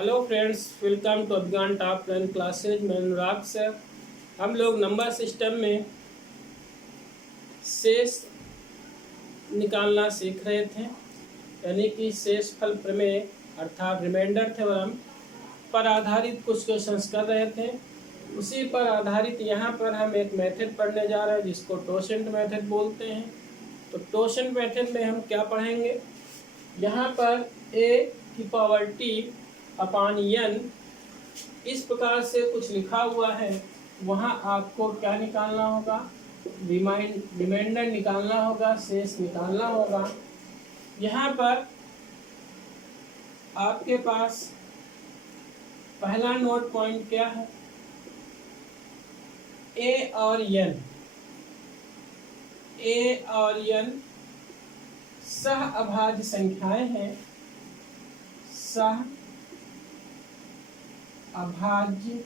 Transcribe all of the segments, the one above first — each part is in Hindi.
Hello friends, welcome to Abhigyan top 10 classes. मैं अनुराग सर। हम लोग नंबर सिस्टम में शेष निकालना सीख रहे थे, यानी कि शेष फल प्रमेय अर्थात रिमाइंडर थ्योरम पर आधारित कुछ क्वेश्चंस कर रहे थे। उसी पर आधारित यहाँ पर हम एक मेथड पढ़ने जा रहे हैं जिसको टोसेंट मेथड बोलते हैं। तो टोसेंट मेथड में हम क्या पढ़ेंगे, यहाँ पर a⁴n इस प्रकार से कुछ लिखा हुआ है। वहाँ आपको क्या निकालना होगा, रिमाइंडर निकालना होगा, शेष निकालना होगा। यहाँ पर आपके पास पहला नोट पॉइंट क्या है, a और n सह अभाज्य संख्याएं हैं। सह अभाज्य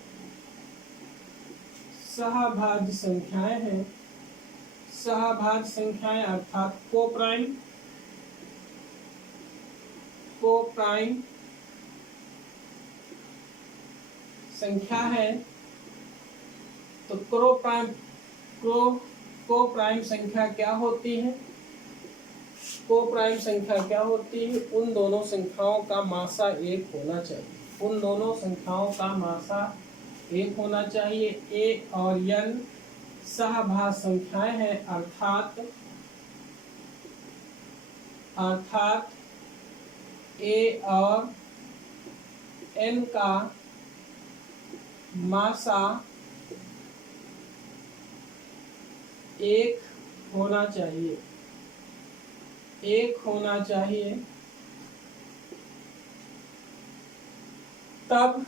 संख्याएं हैं। सहअभाज्य संख्याएं अर्थात को प्राइम संख्या है। तो को प्राइम संख्या क्या होती है? को प्राइम संख्या क्या होती है? उन दोनों संख्याओं का मासा 1 होना चाहिए। उन दोनों संख्याओं का मासा 1 होना चाहिए। a और n सहअभाज्य संख्याएं हैं, अर्थात a और n का मासा 1 होना चाहिए। 1 होना चाहिए, तब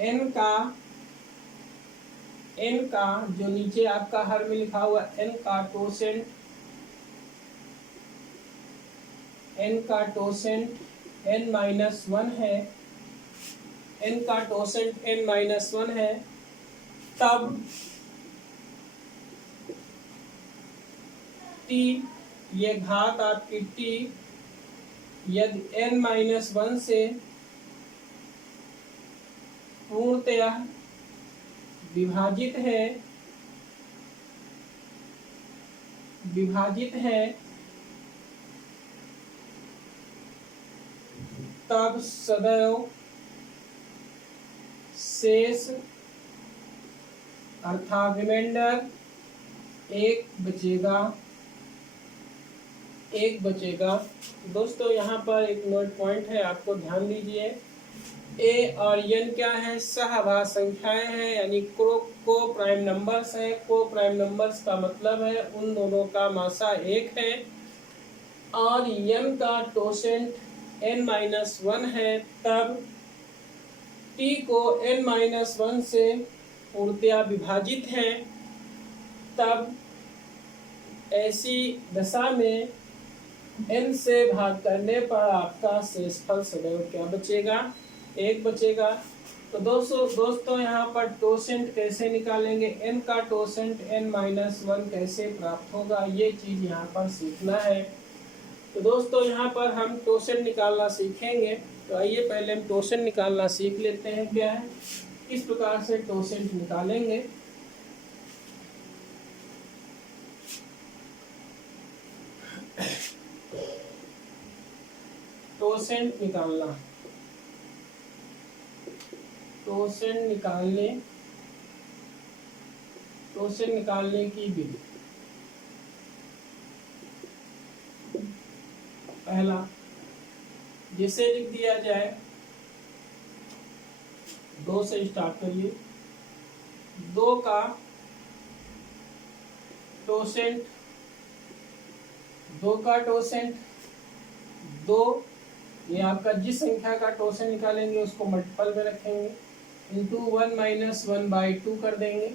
n का जो नीचे आपका हर में लिखा हुआ n का टोसेंट n-1 है। n का टोसेंट n-1 है, तब t, ये घात आपकी t यदि n-1 से पूर्णतया विभाजित है तब सदैव शेष अर्थात रिमाइंडर 1 बचेगा। दोस्तों यहाँ पर एक नोट पॉइंट है, आपको ध्यान दीजिए। a और n क्या है? सहअभाज्य संख्याएं हैं, यानी को प्राइम नंबर्स हैं। को प्राइम नंबर्स का मतलब है उन दोनों का मासा 1 है। और n का टोसेंट n-1 है, तब t को n-1 से पूर्णतया विभाजित है। तब ऐसी दशा में n से भाग करने पर आपका शेषफल सदैव क्या बचेगा? 1 बचेगा। तो दोस्तों यहाँ पर टोसेंट कैसे निकालेंगे, n का टोसेंट n-1 कैसे प्राप्त होगा, ये चीज यहाँ पर सीखना है। तो दोस्तों यहाँ पर हम टोसेंट निकालना सीखेंगे। तो आइए पहले हम टोसेंट निकालना सीख लेते हैं, क्या है, किस प्रकार से टोसेंट निकालेंगे। टोसेंट निकालने की विधि। पहला, जिसे लिख दिया जाए 2 से स्टार्ट करिए। 2 का टोसेंट 2, ये आपका जिस संख्या का टोसेंट निकालेंगे उसको मल्टीपल में रखेंगे, इंटू 1-1/2 कर देंगे।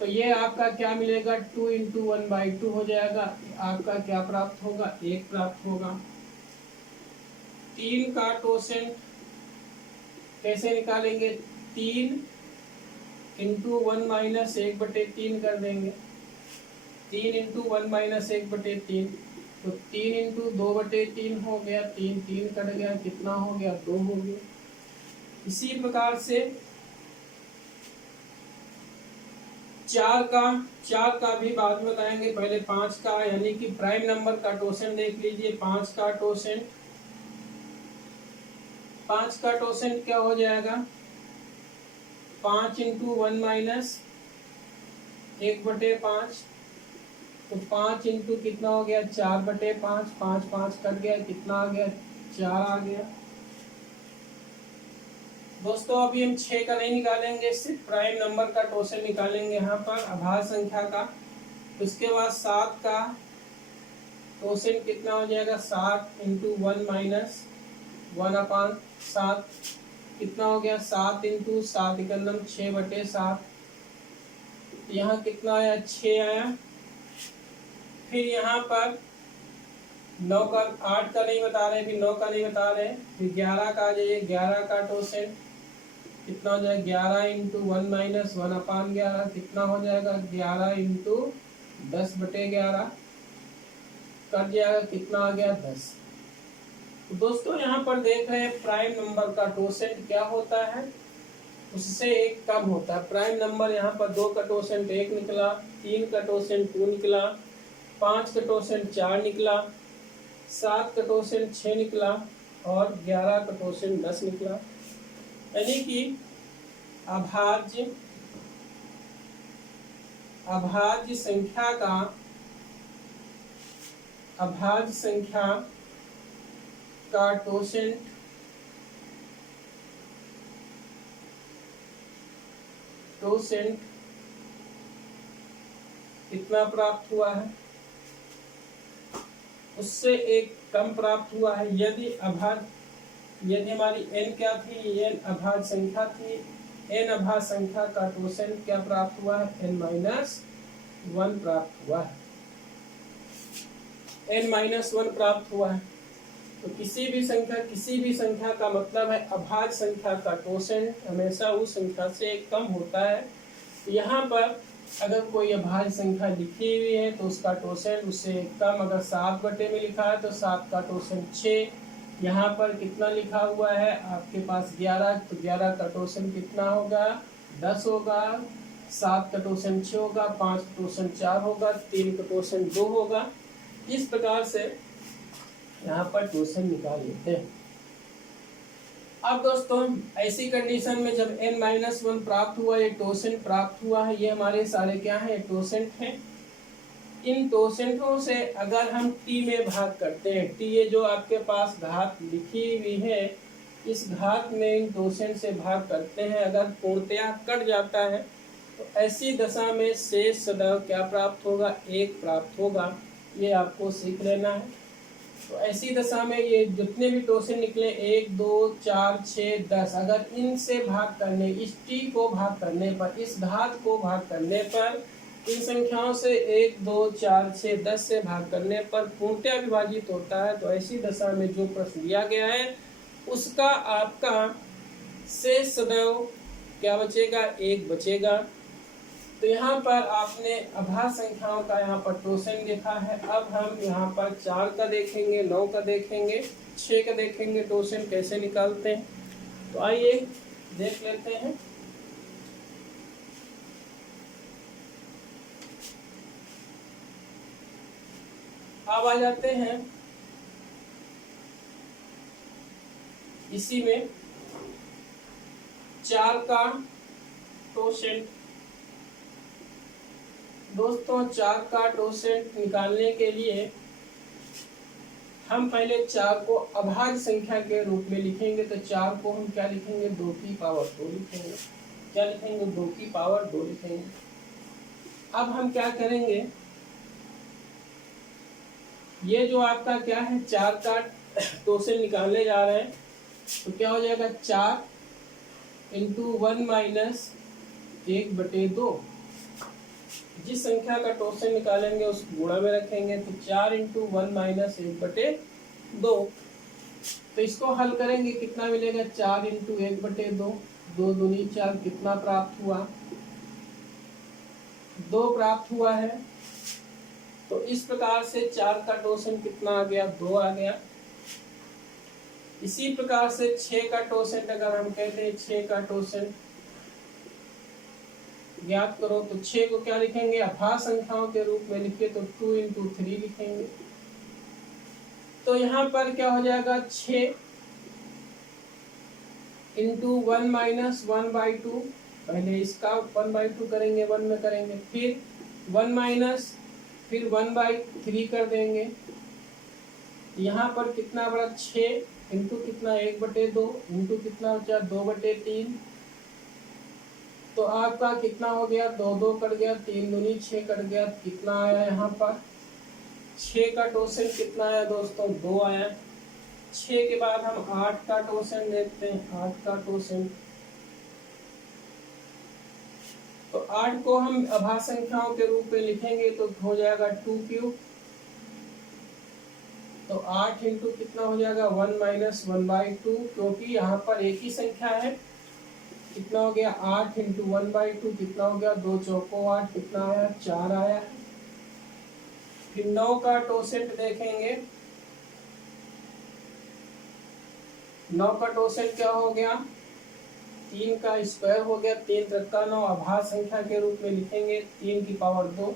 तो ये आपका क्या मिलेगा, 2 × 1/2 हो जाएगा। आपका क्या प्राप्त होगा, 1 प्राप्त होगा। 3 का टोसेंट कैसे निकालेंगे, 3 × 1 - 1/3 कर देंगे। 3 × 1 - 1/3 तो 3 इंटू 2/3 हो गया, 3 3 कट गया, कितना हो गया 2 हो गया। इसी प्रकार से 4 का भी बाद में बताएंगे, पहले 5 का, यानी कि प्राइम नंबर का टोसेंट देख लीजिए। 5 का टोसेंट, 5 का टोसेंट क्या हो जाएगा, 5 इंटू 1 माइनस 1/5, तो 5 इंटू कितना हो गया 4/5, 5 5 कट गया, कितना आ गया 4 आ गया। दोस्तों अभी हम 6 का नहीं निकालेंगे, सिर्फ प्राइम नंबर का टोसेंट निकालेंगे यहाँ पर अभाज्य संख्या का। उसके बाद 7 का टोसेंट कितना हो जाएगा, 7 इंटू 1 माइनस 1/7, कितना हो गया 7 इंटू 7 इकन्नम 6/7, यहाँ कितना आया 6 आया। फिर यहाँ पर 9 का, 8 का नहीं बता रहे, फिर 9 का नहीं बता रहे, फिर 11 का आ जाइए। 11 का टोसेंट कितना हो जाएगा, 11 इंटू 1 माइनस 1/11, कितना हो जाएगा 11 इंटू 10/11, कट जाएगा, कितना आ गया 10। तो दोस्तों यहाँ पर देख रहे हैं प्राइम नंबर का टोसेंट क्या होता है, उससे एक कम होता है। प्राइम नंबर यहाँ पर 2 का टोसेंट 1 निकला, 3 का टोसेंट 2 निकला, 5 का टोसेंट 4 निकला, 7 का टोसेंट 6 निकला और 11 का टोसेंट 10 निकला। यानी कि अभाज्य संख्या का टोसेंट कितना प्राप्त हुआ है, उससे एक कम प्राप्त हुआ है। यदि हमारी n क्या थी, n अभाज्य संख्या थी, n अभाज्य संख्या का टोसेंट क्या प्राप्त हुआ है, n-1 प्राप्त हुआ है, n-1 प्राप्त हुआ है। तो किसी भी संख्या का मतलब है अभाज्य संख्या का टोसेंट हमेशा उस संख्या से एक कम होता है। यहाँ पर अगर कोई अभाज्य संख्या लिखी हुई है तो उसका टोसेंट उससे एक कम, अगर 7 बटे में लिखा है तो 7 का टोसेंट 6। यहाँ पर कितना लिखा हुआ है आपके पास 11, तो 11 का टोसेंट कितना होगा 10 होगा, 7 का टोसेंट 6 होगा, 5 का टोसेंट 4 होगा, 3 का टोसेंट 2 होगा। इस प्रकार से यहाँ पर टोसेंट निकाल लेते हैं। अब दोस्तों ऐसी कंडीशन में जब n-1 प्राप्त हुआ, ये टोसेंट प्राप्त हुआ है, ये हमारे सारे क्या है टोसेंट हैं। इन टोसेंटों से अगर हम t में भाग करते हैं, t ये जो आपके पास घात लिखी हुई है, इस घात में इन टोसेंट से भाग करते हैं, अगर पूर्णतया कट जाता है तो ऐसी दशा में शेष सदैव क्या प्राप्त होगा, 1 प्राप्त होगा। ये आपको सीख लेना है। तो ऐसी दशा में ये जितने भी टोसेंट निकले 1 2 4 6 10, अगर इनसे भाग करने, इस t को भाग करने पर, इस घात को भाग करने पर, इन संख्याओं से 1 2 4 6 10 से भाग करने पर पूर्णतया विभाजित होता है। तो ऐसी दशा में जो प्रश्न दिया गया है उसका आपका शेष सदैव क्या बचेगा, 1 बचेगा। तो यहाँ पर आपने अभाज्य संख्याओं का यहाँ पर टोसेंट देखा है। अब हम यहाँ पर 4 का देखेंगे, 9 का देखेंगे, 6 का देखेंगे टोसेंट कैसे निकालते हैं। तो आइए देख लेते हैं। अब आ जाते हैं इसी में 4 का टोसेंट। दोस्तों 4 का टोसेंट निकालने के लिए हम पहले 4 को अभाज्य संख्या के रूप में लिखेंगे। तो 4 को हम क्या लिखेंगे, 2 की पावर 2 लिखेंगे। क्या लिखेंगे, 2 की पावर 2 लिखेंगे। अब हम क्या करेंगे, ये जो आपका क्या है 4 का टोसेंट निकालने जा रहे हैं, तो क्या हो जाएगा 4 इंटू 1 माइनस 1/2। जिस संख्या का टोसेंट निकालेंगे उस गुणा में रखेंगे। तो 4 इंटू 1 माइनस 1/2। तो इसको हल करेंगे, कितना मिलेगा 4 इंटू 1/2, 2 दूनी 4, कितना प्राप्त हुआ 2 प्राप्त हुआ है। तो इस प्रकार से 4 का टोसन कितना आ गया, 2 आ गया। इसी प्रकार से 6 का टोसेंट अगर हम कहते हैं 6 का टोसेंट ज्ञात करो, तो 6 को क्या लिखेंगे, अभाज्य संख्याओं के रूप में लिखे तो 2 into 3 लिखेंगे। तो यहाँ पर क्या हो जाएगा, 6 into 1 minus 1/2, पहले इसका 1/2 करेंगे, 1 में करेंगे, फिर 1 माइनस, फिर 1/3 कर देंगे। यहाँ पर कितना बड़ा, 6 इंटू कितना 1/2 इंटू कितना बचा 2/3, तो आपका कितना हो गया, 2 2 कट गया, 3 दूनी 6 कट गया, कितना आया यहाँ पर 6 का टोसेंट कितना आया दोस्तों, 2 आया। 6 के बाद हम 8 का टोसेंट देखते हैं, 8 का टोसेंट, तो 8 को हम अभाज्य संख्याओं के रूप में लिखेंगे तो हो जाएगा 2 तो 8 इंटू कितना हो जाएगा 1 माइनस 1/2, क्योंकि यहाँ पर एक ही संख्या है। कितना हो गया 8 इंटू 1/2 कितना हो गया, 2 चौको 8, कितना आया 4 आया। फिर 9 का टोसेंट देखेंगे, 9 का टोसेंट क्या हो गया, 3 का स्क्वायर हो गया, 3 त्रिका 9, अभाज्य संख्या के रूप में लिखेंगे 3 की पावर 2,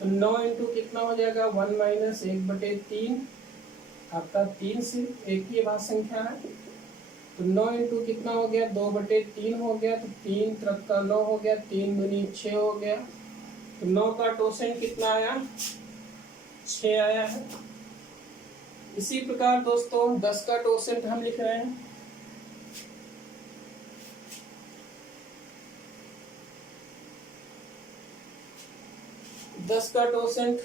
तो 9 इंटू कितना हो जाएगा 1 माइनस 1/3, आपका 3 सिर्फ एक ही अभाज्य संख्या है, तो 9 इंटू कितना हो गया 2/3 हो गया, तो 3 त्रिका 9 हो गया, 3 दूनी 6 हो गया, तो 9 का टोसेंट कितना आया, 6 आया है। इसी प्रकार दोस्तों 10 का टोसेंट हम लिख रहे हैं, दस का टोसेंट,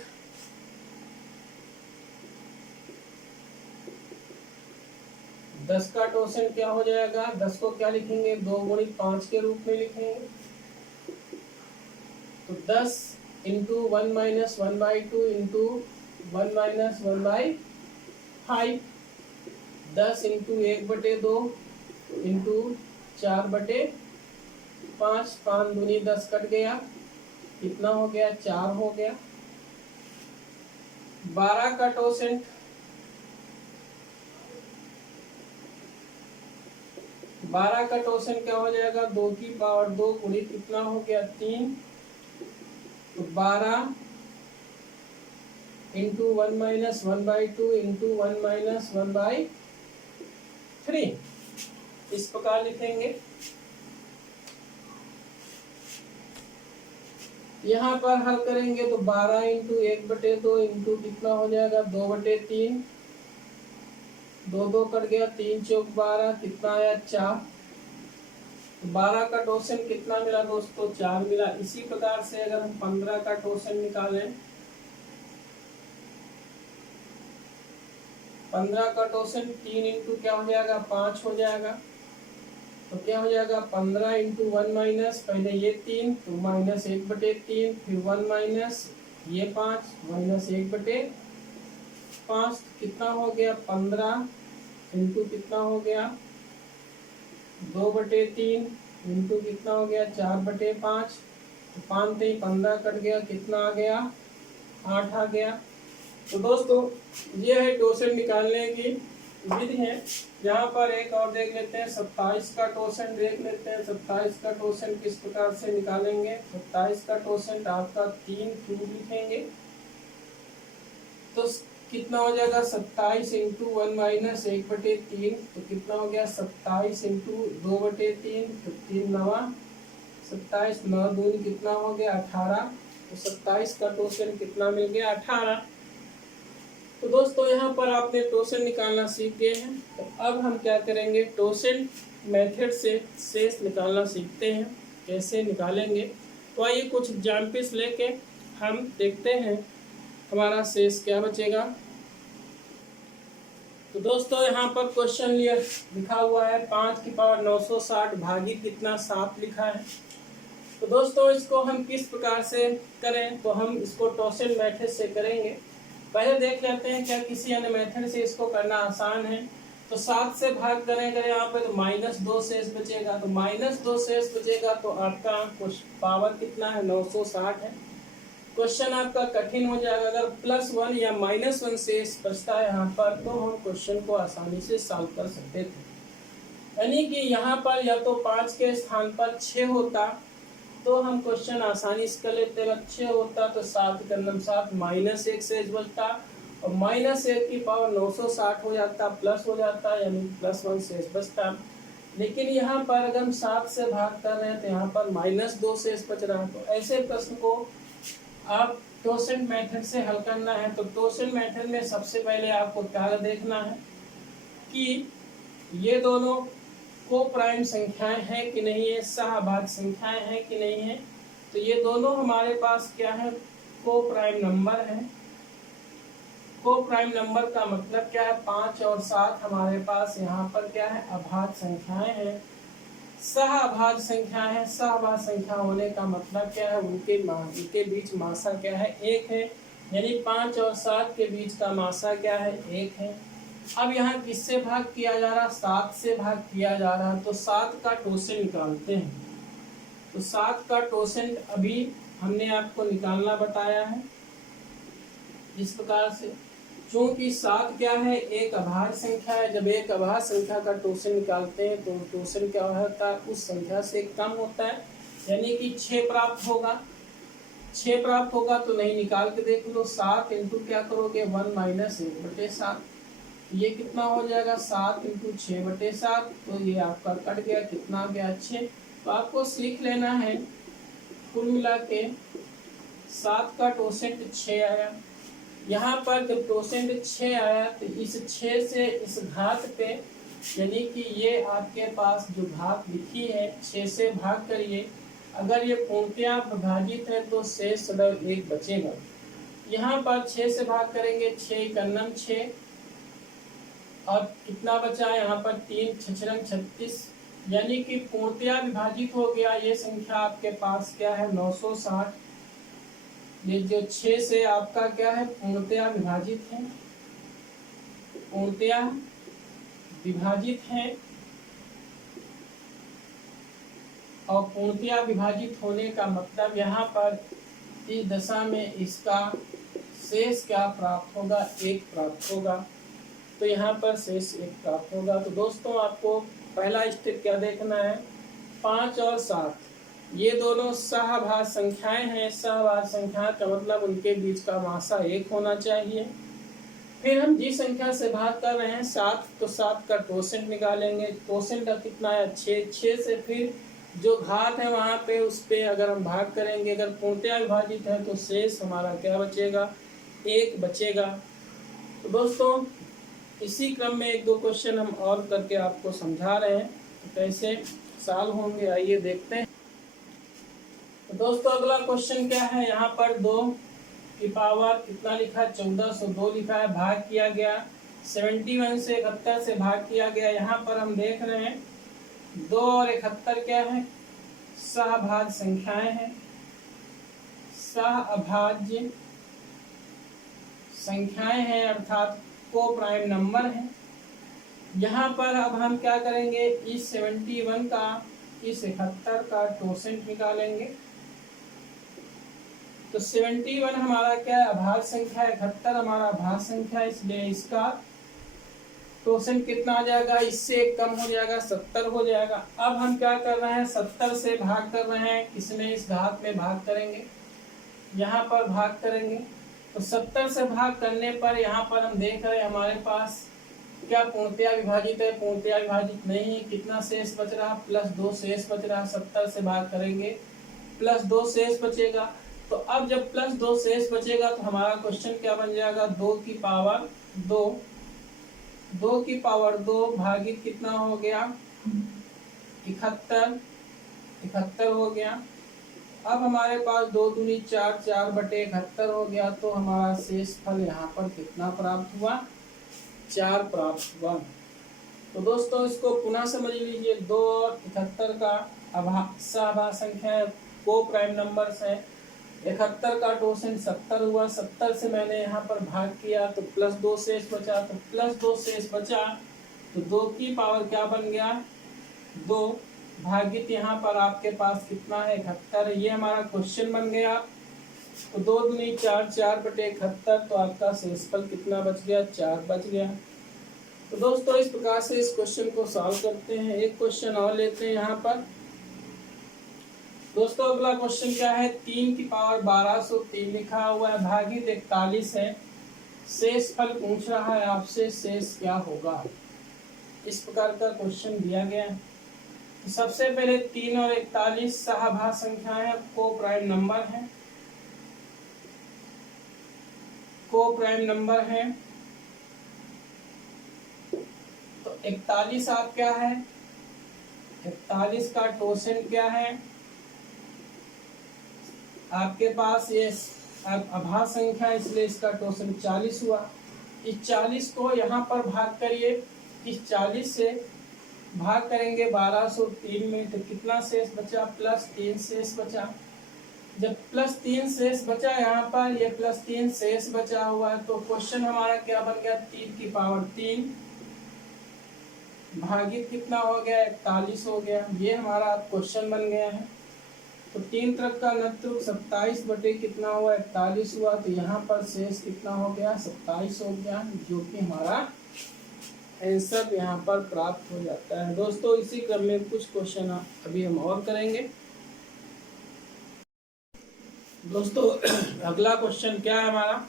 क्या हो जाएगा, 10 को क्या लिखेंगे 2 गुणित 5 के रूप में लिखेंगे, तो 10 into 1 minus 1/2 into 1 minus 1/5, 10 into 1/2 into 4/5, 5 दूनी 10 कट गया, कितना हो गया 4 हो गया। 12 का टोसेंट, 12 का टोसेंट क्या हो जाएगा 2 की पावर 2 गुणित कितना हो गया 3, तो 12 इंटू 1 माइनस 1/2 इंटू 1 माइनस 1/3, इस प्रकार लिखेंगे। यहाँ पर हल करेंगे तो 12 इंटू 1/2 इंटू कितना हो जाएगा 2/3, 2 2 कट गया, 3 चौक 12, कितना आया 4, 12 का टोसेंट कितना मिला दोस्तों 4 मिला। इसी प्रकार से अगर हम 15 का टोसेंट निकालें, 15 का टोसेंट 3 इंटू क्या हो जाएगा 5 हो जाएगा, तो क्या हो जाएगा 15 इंटू 1 माइनस, पहले ये 3 तो माइनस 1/3, फिर 1 माइनस ये 5 माइनस 1/5, कितना हो गया 15 इंटू कितना हो गया 2/3 इंटू कितना हो गया 4/5, तो 5 से 15 कट गया, कितना आ गया 8 आ गया। तो दोस्तों ये है टोसेंट निकालने की विधि है। यहाँ पर एक और देख लेते हैं, 27 का टोसेंट देख लेते हैं। 27 का टोसेंट किस प्रकार से निकालेंगे, 27 का टोसेंट आपका 3 क्यूब लिखेंगे, तो कितना हो जाएगा 27 इंटू 1 माइनस 1/3, तो कितना हो गया 27 इंटू 2/3, तो 3 9 27, 9 दूनी कितना हो गया 18, तो 27 का टोसेंट कितना मिल गया 18। तो दोस्तों यहाँ पर आपने टोसेंट निकालना सीख गए हैं, तो अब हम क्या करेंगे टोसेंट मेथड से शेष निकालना सीखते हैं, कैसे निकालेंगे। तो आइए कुछ एग्जाम्पल्स लेके हम देखते हैं हमारा शेष क्या बचेगा। तो दोस्तों यहाँ पर क्वेश्चन लिखा हुआ है 5 की पावर 960 भागित कितना 7 लिखा है। तो दोस्तों इसको हम किस प्रकार से करें, तो हम इसको टोसेंट मेथड से करेंगे। पहले देख लेते हैं क्या किसी अन्य मेथड से इसको करना आसान है। तो 7 से भाग करेंगे यहाँ पे तो -2 शेष बचेगा, तो -2 शेष बचेगा, तो आपका पावर कितना है 960 है। क्वेश्चन आपका कठिन हो जाएगा। अगर +1 या -1 शेष बचता है यहाँ पर, तो हम क्वेश्चन को आसानी से सॉल्व कर सकते थे। यानी कि यहाँ पर या तो 5 के स्थान पर 6 होता तो हम क्वेश्चन आसानी से कर लेते। अगर 6 होता तो 7 के अंदर 7 -1 शेष बचता और -1 की पावर 960 हो जाता, प्लस हो जाता, यानी +1 शेष बचता। लेकिन यहाँ पर अगर हम 7 से भाग कर रहे हैं तो यहाँ पर -2 शेष बच रहा है। तो ऐसे प्रश्न को आप टोसेंट मेथड से हल करना है। तो टोसेंट मेथड में सबसे पहले आपको क्या देखना है कि ये दोनों को प्राइम संख्याएं हैं कि नहीं है, सहभाज्य संख्याएं हैं कि नहीं है। तो ये दोनों हमारे पास क्या है, को प्राइम नंबर है। को प्राइम नंबर का मतलब क्या है, 5 और 7 हमारे पास यहाँ पर क्या है, अभाज्य संख्याएं हैं, सहअभाज्य संख्या है। सहअभाज्य संख्या होने का मतलब क्या है, उनके बीच मासा क्या है, 1 है। यानी 5 और 7 के बीच का मासा क्या है, 1 है। अब यहाँ किससे भाग किया जा रहा, 7 से भाग किया जा रहा है। तो 7 का टोसेंट निकालते हैं। तो 7 का टोसेंट अभी हमने आपको निकालना बताया है इस प्रकार से। क्योंकि 7 क्या है, एक अभाज्य संख्या है। जब एक अभाज्य संख्या का टोसेंट निकालते हैं तो टोसेंट क्या होता है, उस संख्या से कम होता है, यानी कि 6 प्राप्त होगा। 6 प्राप्त होगा तो नहीं, निकाल के देख लो। 7 इंटू क्या करोगे, 1 - 1/7। ये कितना हो जाएगा, 7 इंटू 6/7। तो ये आपका कट गया, कितना गया, 6। तो आपको सीख लेना है, कुल मिला के 7 का टोसेंट 6 आया। यहाँ पर जब टोसेंट 6 आया तो इस 6 से इस घात पे, यानी कि ये आपके पास जो घात लिखी है 6 से भाग करिए। अगर ये पूर्णतया विभाजित है तो शेष सदैव 1 बचेगा। यहाँ पर 6 से भाग करेंगे, 6 × 9 6, और कितना बचा यहाँ पर, 3 × 6 = 36, यानी कि पूर्णतया विभाजित हो गया। ये संख्या आपके पास क्या है, 960। ये जो 6 से आपका क्या है, पूर्णतया विभाजित है, पूर्णतया विभाजित है। और पूर्णतया विभाजित होने का मतलब यहाँ पर इस दशा में इसका शेष क्या प्राप्त होगा, 1 प्राप्त होगा। तो यहाँ पर शेष 1 प्राप्त होगा। तो दोस्तों आपको पहला स्टेप क्या देखना है, 5 और 7 ये दोनों सहभाज्य संख्याएं हैं। सहभाज्य संख्या का मतलब उनके बीच का मासा 1 होना चाहिए। फिर हम जिस संख्या से भाग कर रहे हैं 7, तो 7 का टोसेंट निकालेंगे। टोसेंट का कितना है, 6। 6 से फिर जो घात है वहाँ पे, उस पे अगर हम भाग करेंगे, अगर पूर्णतया विभाजित है तो शेष हमारा क्या बचेगा, 1 बचेगा। तो दोस्तों इसी क्रम में 1-2 क्वेश्चन हम और करके आपको समझा रहे हैं, तो कैसे सॉल्व होंगे आइए देखते हैं। तो दोस्तों अगला क्वेश्चन क्या है, यहाँ पर 2 की पावर कितना लिखा है, 1402 लिखा है। भाग किया गया 71 से 71 से भाग किया गया। यहाँ पर हम देख रहे हैं 2 और 71 क्या है, सहभाज्य संख्याएं हैं, सहअभाज्य संख्याएं हैं, अर्थात को प्राइम नंबर है। यहाँ पर अब हम क्या करेंगे, इस 71 का इस 71 का टोसेंट निकालेंगे। तो 71 हमारा क्या है, अभाज्य संख्या है, 71 हमारा अभाज्य संख्या है, इसलिए इसका टोसेंट कितना आ जाएगा, इससे 1 कम हो जाएगा, 70 हो जाएगा। अब हम क्या कर रहे हैं, 70 से भाग कर रहे हैं, किसमें, इस घात में भाग करेंगे, यहाँ पर भाग करेंगे। तो 70 से भाग करने पर यहाँ पर हम देख रहे हैं हमारे पास क्या पूर्णतया विभाजित है, पूर्णतया विभाजित नहीं है। कितना शेष बच रहा, +2 शेष बच रहा। 70 से भाग करेंगे, +2 शेष बचेगा। तो अब जब +2 शेष बचेगा तो हमारा क्वेश्चन क्या बन जाएगा, 2 की पावर 2, 2 की पावर 2 भागित कितना हो गया, 71, 71 हो गया। अब हमारे पास 2 दूनी 4, 4/71 हो गया। तो हमारा शेष फल यहाँ पर कितना प्राप्त हुआ, 4 प्राप्त हुआ। तो दोस्तों इसको पुनः समझ लीजिए, 2 और 71 का सहभाज्य संख्या है, को प्राइम नंबर्स है। 71 का टोसेंट 70 हुआ, 70 से मैंने यहाँ पर भाग किया तो +2 शेष बचा। तो +2 शेष बचा तो 2 की पावर क्या बन गया, 2 भागित यहाँ पर आपके पास कितना है, 71। ये हमारा क्वेश्चन बन गया। तो 2 दूनी 4, 4/71, तो आपका शेषफल कितना बच गया? 4 बच गया। तो दोस्तों इस प्रकार से इस क्वेश्चन को सॉल्व करते हैं। एक क्वेश्चन और लेते हैं यहाँ पर। दोस्तों अगला क्वेश्चन क्या है? 3 की पावर 1203 लिखा हुआ है, भागित 41 है। शेषफल पूछ रहा है आपसे, शेष क्या होगा? इस प्रकार का क्वेश्चन दिया गया है। तो सबसे पहले 3 और 41 सहभाज्य संख्याएं हैं, को प्राइम नंबर है, को प्राइम नंबर है। तो 41 आप क्या है? 41 का टोशन क्या है? आपके पास ये अभाज्य संख्या है, इसलिए इसका टोशन 40 हुआ। इस 40 को यहाँ पर भाग करिए, इस 40 से भाग करेंगे 1203 में, तो कितना शेष बचा? +3 शेष बचा। जब +3 शेष बचा यहाँ पर, ये +3 शेष बचा हुआ है, तो क्वेश्चन हमारा क्या बन गया? 3 की पावर 3 भागित कितना हो गया? 41 हो गया। ये हमारा क्वेश्चन बन गया है। तो 3 तरफ का नत्व 27 बटे कितना हुआ? 41 हुआ। तो यहाँ पर शेष कितना हो गया? 27 हो गया, जो कि हमारा आंसर यहाँ पर प्राप्त हो जाता है। दोस्तों इसी क्रम में कुछ क्वेश्चन अभी हम और करेंगे। दोस्तों अगला क्वेश्चन क्या है हमारा?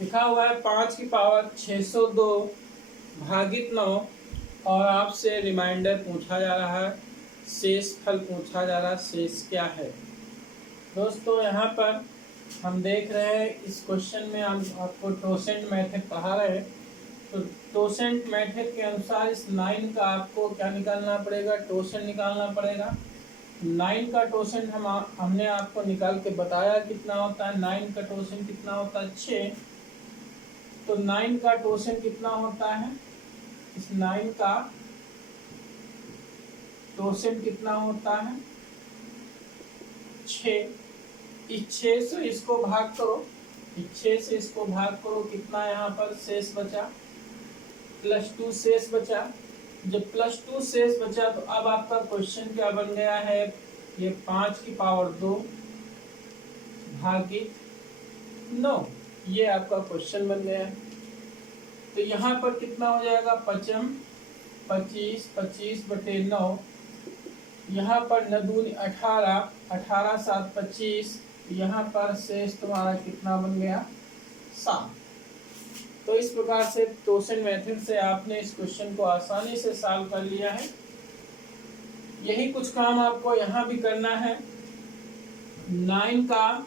लिखा हुआ है 5 की पावर 602 भागित 9, और आपसे रिमाइंडर पूछा जा रहा है, शेष फल पूछा जा रहा है, शेष क्या है? दोस्तों यहाँ पर हम देख रहे हैं इस क्वेश्चन में हम आपको टोसेंट मेथड पढ़ा रहे हैं। तो टोसेंट मेथड के अनुसार इस 9 का आपको क्या निकालना पड़ेगा? टोसेंट निकालना पड़ेगा। 9 का टोसेंट हमने आपको निकाल के बताया कितना होता है। 9 का टोसेंट कितना होता है? 6। तो 9 का टोसेंट कितना होता है? इस 9 का टोसेंट कितना होता है? 6। इस 6 से इसको भाग करो, इस 6 से इसको भाग करो, कितना यहाँ पर शेष बचा? +2 शेष बचा। जब +2 शेष बचा तो अब आपका क्वेश्चन क्या बन गया है? ये 5 की पावर 2 भागित 9, ये आपका क्वेश्चन बन गया है। तो यहाँ पर कितना हो जाएगा? 25, 25 बटे 9, यहाँ पर 9 दूनी 18, 18 7 25, यहाँ पर शेष तुम्हारा कितना बन गया? 7। तो इस प्रकार से टोसेंट मेथड से आपने इस क्वेश्चन को आसानी से सॉल्व कर लिया है। यही कुछ काम आपको यहाँ भी करना है। 9 का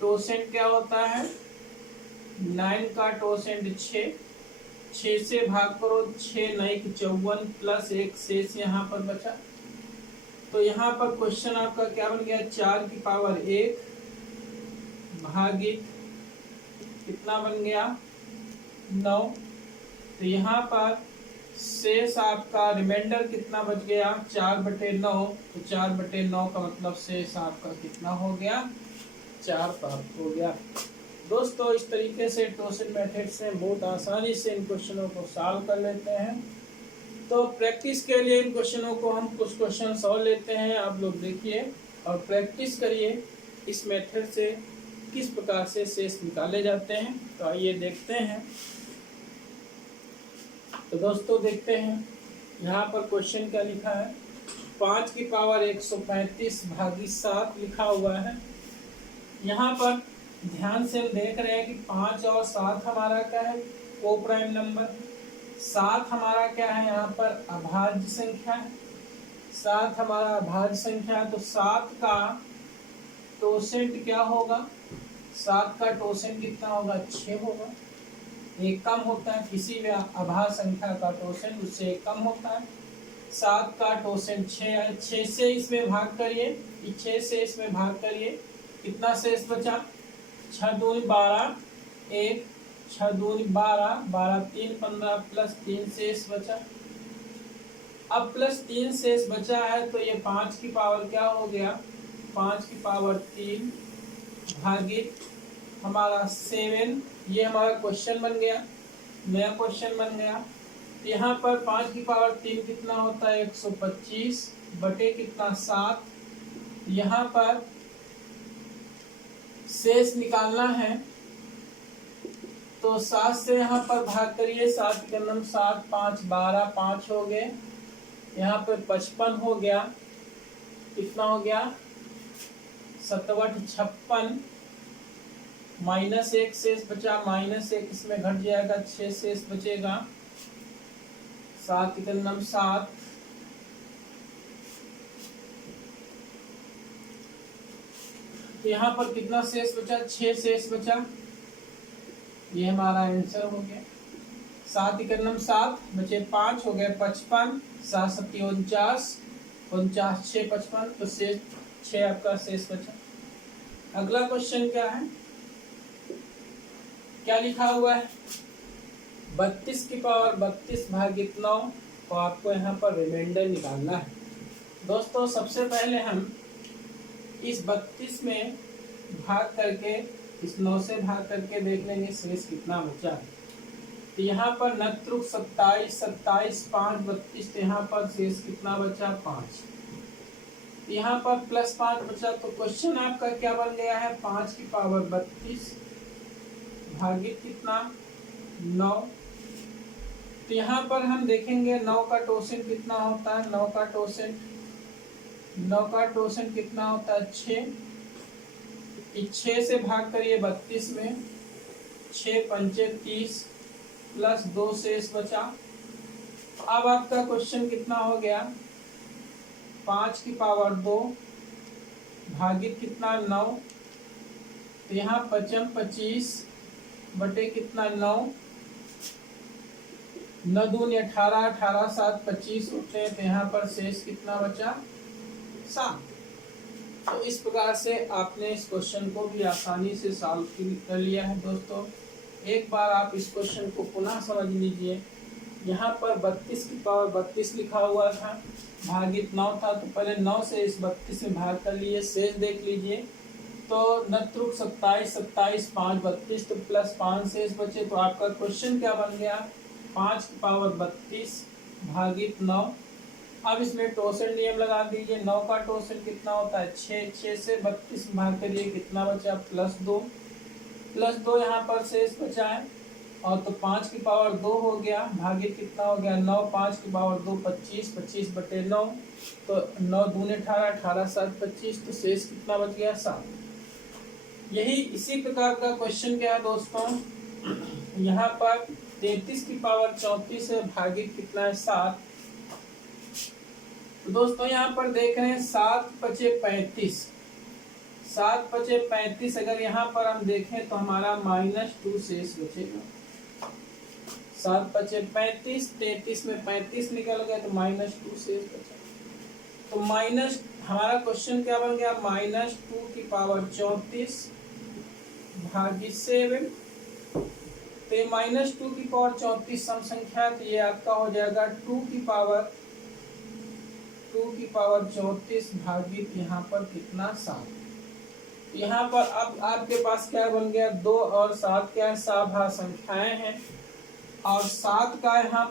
टोसेंट क्या होता है? 9 का टोसेंट 6 से भाग करो, 6 9 की 54 प्लस 1 शेष यहाँ पर बचा। तो यहाँ पर क्वेश्चन आपका क्या बन गया? 4 की पावर 1 भागित कितना बन गया? 9। तो यहाँ पर शेष आपका रिमाइंडर कितना बच गया? 4/9। तो 4/9 का मतलब शेष आपका कितना हो गया? 4 प्राप्त हो गया। दोस्तों इस तरीके से टोसेंट मेथड से बहुत आसानी से इन क्वेश्चनों को सॉल्व कर लेते हैं। तो प्रैक्टिस के लिए इन क्वेश्चनों को हम कुछ क्वेश्चन सॉल्व लेते हैं, आप लोग देखिए और प्रैक्टिस करिए इस मेथड से किस प्रकार से शेष निकाले जाते हैं। तो आइए देखते हैं। तो दोस्तों देखते हैं यहाँ पर क्वेश्चन क्या लिखा है। 5 की पावर 135 भागित 7 लिखा हुआ है। यहाँ पर ध्यान से हम देख रहे हैं कि 5 और 7 हमारा क्या है? को प्राइम नंबर। 7 हमारा क्या है? यहाँ पर अभाज्य संख्या है। 7 हमारा अभाज्य संख्या है। तो 7 का टोसेंट क्या होगा? 7 का टोसेंट कितना होगा? 6 होगा। एक कम होता है, किसी भी अभाज्य संख्या का टोसेंट उससे एक कम होता है। 7 का टोसेंट 6 है। 6 से इसमें भाग करिए, 6 से इसमें भाग करिए, कितना शेष बचा? 6 दूनी 12, 1 6 दूनी 12, 12 3 15 प्लस 3 शेष बचा। अब +3 शेष बचा है, तो ये 5 की पावर क्या हो गया? 5 की पावर 3 भागित हमारा 7, ये हमारा क्वेश्चन बन गया, नया क्वेश्चन बन गया। यहाँ पर 5 की पावर 3 कितना होता है? 125 बटे कितना? 7। यहाँ पर शेष निकालना है तो 7 से यहाँ पर भाग करिए, 7 के नम 7 5 12 5 हो गए, यहाँ पर 55 हो गया, कितना हो गया 7 56, -1 शेष बचा, -1 इसमें घट जाएगा, 6 शेष बचेगा, 7 के नम 7, तो यहाँ पर कितना शेष बचा, 6 शेष बचा, ये हमारा आंसर हो गया। 7 के नम 7 बचे 5 हो गए 55, 7 7 49, 49 6 55, तो शेष 6 आपका शेष बचा। अगला क्वेश्चन क्या है, क्या लिखा हुआ है, 32 की पावर 32 भागित 9, तो आपको यहाँ पर रिमाइंडर निकालना है। दोस्तों सबसे पहले हम इस 32 में भाग करके, इस 9 से भाग करके देख लेंगे शेष कितना बचा है। तो यहाँ पर नत्रुक 27 27 5 32, तो यहाँ पर शेष कितना बचा 5, यहाँ पर +5 बचा, तो क्वेश्चन आपका क्या बन गया है, 5 की पावर 32 भागित कितना 9। तो यहाँ पर हम देखेंगे 9 का टोसेंट कितना होता है, 9 का टोसेंट कितना होता है 6, 6 से भाग करिए 32 में, 6 पंचे 30 प्लस 2 शेष बचा। अब आपका क्वेश्चन कितना हो गया, 5 की पावर 2 भागित कितना 9, तो यहाँ 55 25 बटे कितना 9, 9 दूनी 18, 18 7 25 होते हैं, तो यहाँ पर शेष कितना बचा 7। तो इस प्रकार से आपने इस क्वेश्चन को भी आसानी से सॉल्व कर लिया है। दोस्तों एक बार आप इस क्वेश्चन को पुनः समझ लीजिए। यहाँ पर 32 की पावर 32 लिखा हुआ था, भागित 9 था, तो पहले 9 से इस 32 में भाग कर लिए, शेष देख लीजिए। तो नत्रुक 27 27 5 32, तो +5 शेष बचे। तो आपका क्वेश्चन क्या बन गया, 5 की पावर 32 भागित 9। अब इसमें टोसेंट नियम लगा दीजिए, 9 का टोसेंट कितना होता है 6, 6 से 32 भाग करिए, कितना बचा +2 यहाँ पर शेष बचा है, और तो 5 की पावर 2 हो गया, भागित कितना हो गया 9, 5 की पावर 2 25, 25 बटे 9, तो 9 दूनी 18, 18 7 25, तो शेष कितना बच गया 7। यही इसी प्रकार का क्वेश्चन क्या है दोस्तों, यहाँ पर 33 की पावर 34 है, भागित कितना है 7। तो दोस्तों यहाँ पर देख रहे हैं 7 पचे 35, 7 पचे 35, अगर यहाँ पर हम देखें तो हमारा -2 शेष बचेगा। 7 पचे 35, 33 में 35 निकल गए, तो -2 शेष बचा। तो माइनस, हमारा क्वेश्चन क्या बन गया, -2 की पावर 34 भागित 7। तो ये -2 की पावर 34 सम संख्या, तो ये आपका हो जाएगा 2 की पावर 34 भागित यहाँ पर कितना 7। यहाँ पर अब आपके पास क्या बन गया, 2 और 7 क्या है, सभाज्य संख्याएं हैं, और 7 का यहाँ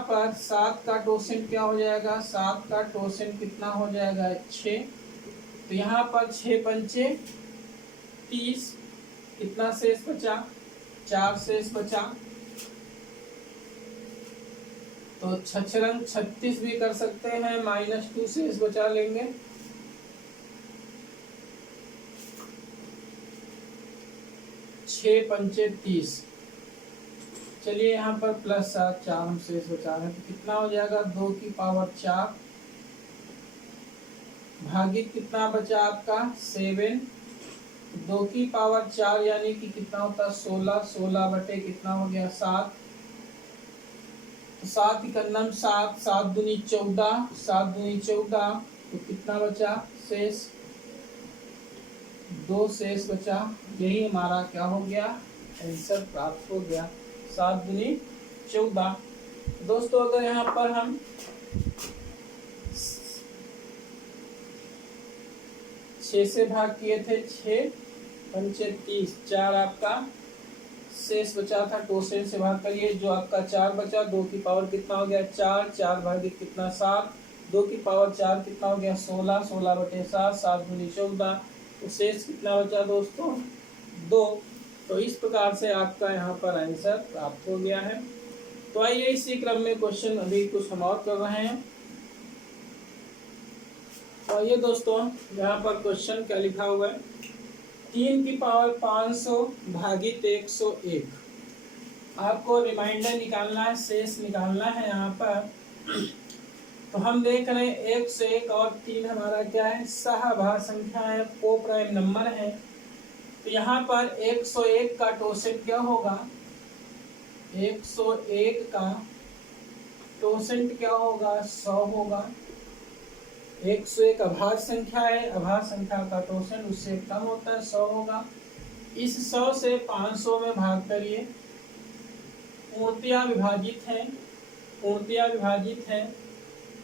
पर 7 का टोसेंट क्या हो जाएगा, 7 का टोसेंट कितना हो जाएगा 6। तो यहाँ पर 6 पंचे 30, कितना शेष बचा 4 शेष बचा। तो 6 36 भी कर सकते हैं, -2 शेष बचा लेंगे। छः पंचे 30, चलिए यहाँ पर +7 4 हम शेष बचा रहे हैं, तो कितना हो जाएगा 2 की पावर 4 भागित कितना बचा आपका 7। 2 की पावर 4 यानी कि कितना होता है 16, 16 बटे कितना हो गया 7। 7 इकन्नम 7, 7 दूनी 14, 7 दूनी 14, तो कितना बचा शेष 2 शेष बचा। यही हमारा क्या हो गया, आंसर प्राप्त हो गया, 7 दूनी 14। दोस्तों अगर यहाँ पर हम 6 से भाग किए थे, 6 पंचे 30, 4 आपका शेष बचा था, टोसेंट से भाग करिए, जो आपका 4 बचा, 2 की पावर कितना हो गया 4, 4 भागित कितना 7, 2 की पावर 4 कितना हो गया 16, 16 बटे 7, 7 दूनी 14, तो शेष कितना बचा दोस्तों? 2। तो इस प्रकार से आपका यहाँ पर आंसर प्राप्त हो गया है। तो आइए इसी क्रम में क्वेश्चन अभी कुछ हम और कर रहे हैं। तो आइए दोस्तों, यहाँ पर क्वेश्चन क्या लिखा हुआ है, 3 की पावर 500 भागित 101। आपको रिमाइंडर निकालना है, शेष निकालना है यहाँ पर। तो हम देख रहे हैं 101 और 3 हमारा क्या है, सहभाज्य संख्या है, को प्राइम नंबर है। तो यहाँ पर 101 का टोसेंट क्या होगा, 101 का टोसेंट क्या होगा, 100 होगा। 101 अभाज्य संख्या है, अभाज्य संख्या का टोसेंट उससे कम होता है, 100 होगा। इस 100 से 500 में भाग करिए, पूर्णतया विभाजित है, पूर्णतया विभाजित है।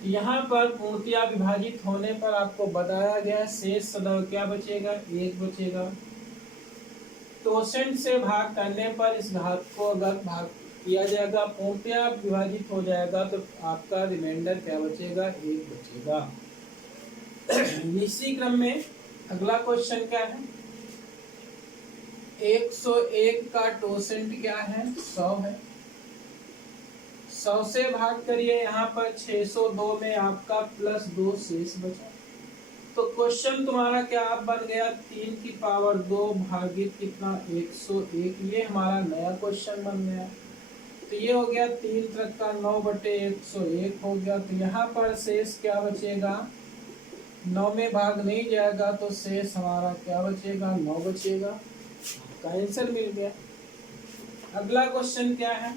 यहाँ पर पूर्णतया विभाजित होने पर आपको बताया गया शेष सदैव क्या बचेगा, 1 बचेगा। टोसेंट से भाग करने पर इस घात को अगर भाग किया जाएगा, पूर्णतया विभाजित हो जाएगा, तो आपका रिमाइंडर क्या बचेगा, 1 बचेगा। इसी क्रम में अगला क्वेश्चन क्या है, 101 का टोसेंट क्या है, 100 है। 100 से भाग करिए, यहाँ पर 602 में आपका +2 शेष बचा। तो क्वेश्चन तुम्हारा क्या बन गया, 3 की पावर 2 भागित कितना, 101। ये हमारा नया क्वेश्चन बन गया। तो ये हो गया 3 त्रिक का 9/101 हो गया। तो यहाँ पर शेष क्या बचेगा, 9 में भाग नहीं जाएगा, तो शेष हमारा क्या बचेगा, 9 बचेगा। का आंसर मिल गया। अगला क्वेश्चन क्या है,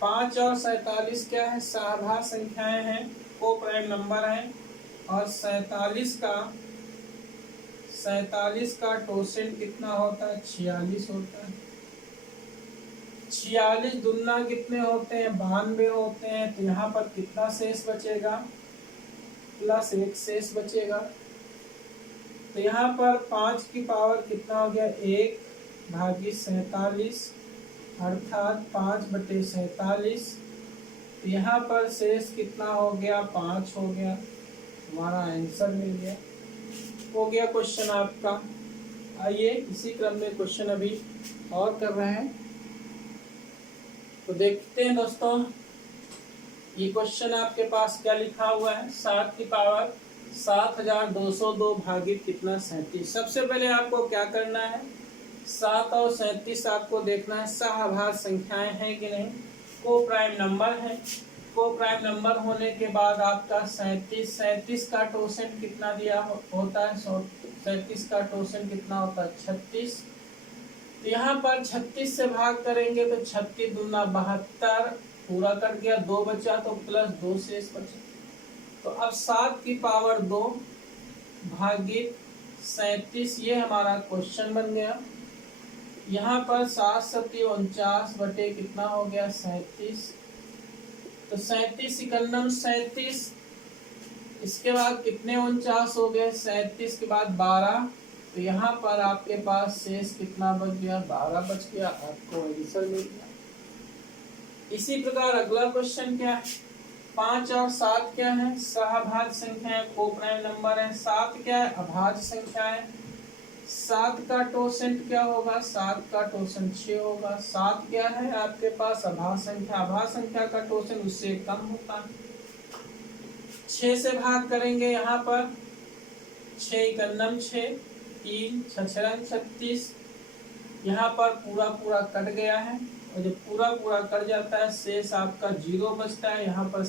5 और 47 क्या है, सहभाज्य संख्याएं हैं, को प्राइम नंबर है। और 47 का टोसेंट कितना होता है, 46 होता है। 46 दुना कितने होते हैं, 92 होते हैं। तो यहाँ पर कितना शेष बचेगा, +1 शेष बचेगा। तो यहाँ पर 5 की पावर कितना हो गया, 1 भागित 47, अर्थात 5/47। तो यहाँ पर शेष कितना हो गया, 5 हो गया। हमारा आंसर मिल गया, हो गया क्वेश्चन आपका। आइए इसी क्रम में क्वेश्चन अभी और कर रहे हैं। तो देखते हैं दोस्तों, ये क्वेश्चन आपके पास क्या लिखा हुआ है, 7 की पावर 7202 भागित कितना, 37। सबसे पहले आपको क्या करना है, 7 और 37 आपको देखना है सहभाज्य संख्याएं हैं कि नहीं, को प्राइम नंबर है। को प्राइम नंबर होने के बाद आपका 37 का टोसेंट कितना दिया होता है, 37 का टोसेंट कितना होता है, 36। तो यहाँ पर 36 से भाग करेंगे तो 36 दूना 72, पूरा कर गया, 2 बचा, तो +2 शेष बचा। तो अब 7 की पावर 2 भागित 37, ये हमारा क्वेश्चन बन गया। यहाँ पर 7 सती 49 बटे कितना हो गया, 37। तो 37 इकन्नम 37, इसके बाद कितने 49 हो गए, 37 के बाद 12। तो यहाँ पर आपके पास शेष कितना बच गया, 12 बच गया। आपको आंसर मिल गया। इसी प्रकार अगला क्वेश्चन क्या है, 5 और 7 क्या है, सहभाज्य संख्या है, को प्राइम नंबर है। 7 क्या है, अभाज्य संख्या है। 7 का टोसेंट क्या होगा, 7 का टोसेंट 6 होगा। 7 क्या है आपके पास, अभाज्य संख्या, अभाज्य संख्या का टोसेंट उससे कम होता है। 6 से भाग करेंगे, यहाँ पर 6 इकन्नम 6, 3 छछरन 36। यहाँ पर पूरा पूरा कट गया है, और जब पूरा पूरा कट जाता है शेष आपका 0 बचता है। यहाँ पर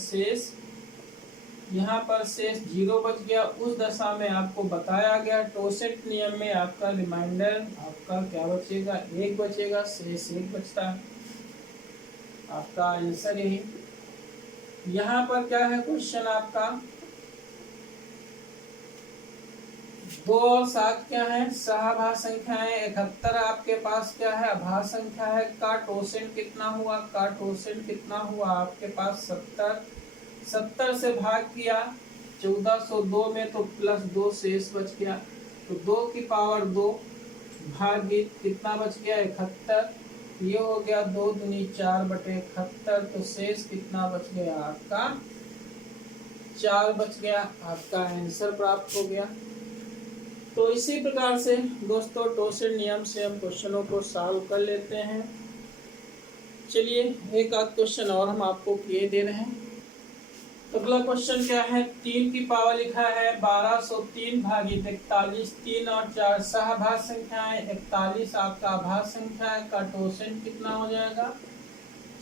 शेष 0 बच गया। उस दशा में आपको बताया गया टोसेंट नियम में आपका रिमाइंडर आपका क्या बचेगा, 1 बचेगा, शेष 1 बचता है। आपका आंसर यही। यहाँ पर क्या है क्वेश्चन आपका, 2 और 7 क्या है, सहभाज्य संख्या है। 71 आपके पास क्या है, अभाज्य संख्या है। का टोसेंट कितना हुआ, का टोसेंट कितना हुआ आपके पास, 70। 70 से भाग किया 1402 में, तो +2 शेष बच गया। तो 2 की पावर 2 भागित कितना बच गया, 71। ये हो गया 2 दूनी 4/71। तो शेष कितना बच गया आपका, 4 बच गया। आपका आंसर प्राप्त हो गया। तो इसी प्रकार से दोस्तों टोसेन नियम से हम क्वेश्चनों को सॉल्व कर लेते हैं। चलिए एक आध क्वेश्चन और हम आपको किए दे रहे हैं। तो अगला क्वेश्चन क्या है, 3 की पावर लिखा है 1203 भागित 41, 3 और 4 सहभाज्य संख्या है, 41 आपका अभाज्य संख्या है का टोसेन कितना हो जाएगा,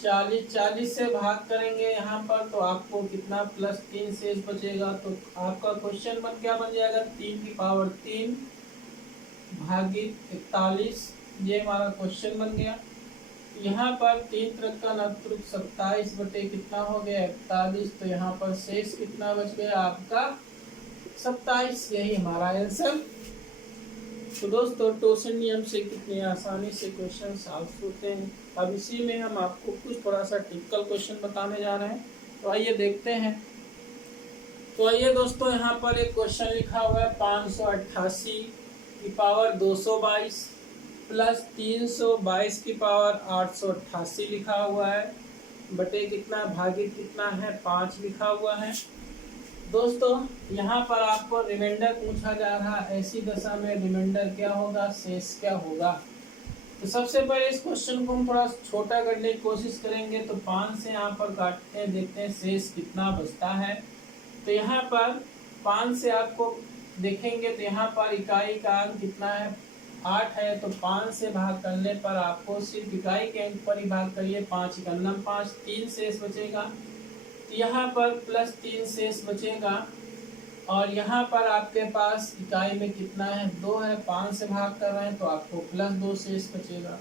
40 से भाग करेंगे यहाँ पर तो आपको कितना +3 शेष बचेगा। तो आपका क्वेश्चन क्या बन जाएगा, 3 की पावर 3 भागित 41, ये हमारा क्वेश्चन बन गया। यहाँ पर 3 त्रिका 27 बटे कितना हो गया 41, तो यहाँ पर शेष कितना बच गया आपका 27, यही हमारा आंसर। तो दोस्तों टोसेन नियम से कितनी आसानी से क्वेश्चन सॉल्व होते हैं। अब इसी में हम आपको कुछ थोड़ा सा टिपिकल क्वेश्चन बताने जा रहे हैं, तो आइए देखते हैं। तो आइए दोस्तों यहाँ पर एक क्वेश्चन लिखा हुआ है 588 की पावर 222 प्लस 322 की पावर 888 लिखा हुआ है, बटे कितना भागित कितना है 5 लिखा हुआ है। दोस्तों यहाँ पर आपको रिमाइंडर पूछा जा रहा है, ऐसी दशा में रिमाइंडर क्या होगा, शेष क्या होगा। तो सबसे पहले इस क्वेश्चन को हम थोड़ा छोटा करने की कोशिश करेंगे। तो 5 से यहाँ पर काटते हैं, देखते हैं शेष कितना बचता है। तो यहाँ पर 5 से आपको देखेंगे तो यहाँ पर इकाई का अंक कितना है 8 है, तो 5 से भाग करने पर आपको सिर्फ इकाई के अंक पर ही भाग करिए, 5 × 5, 3 शेष बचेगा। तो यहाँ पर +3 शेष बचेगा और यहाँ पर आपके पास इकाई में कितना है 2 है, 5 से भाग कर रहे हैं तो आपको +2 शेष बचेगा।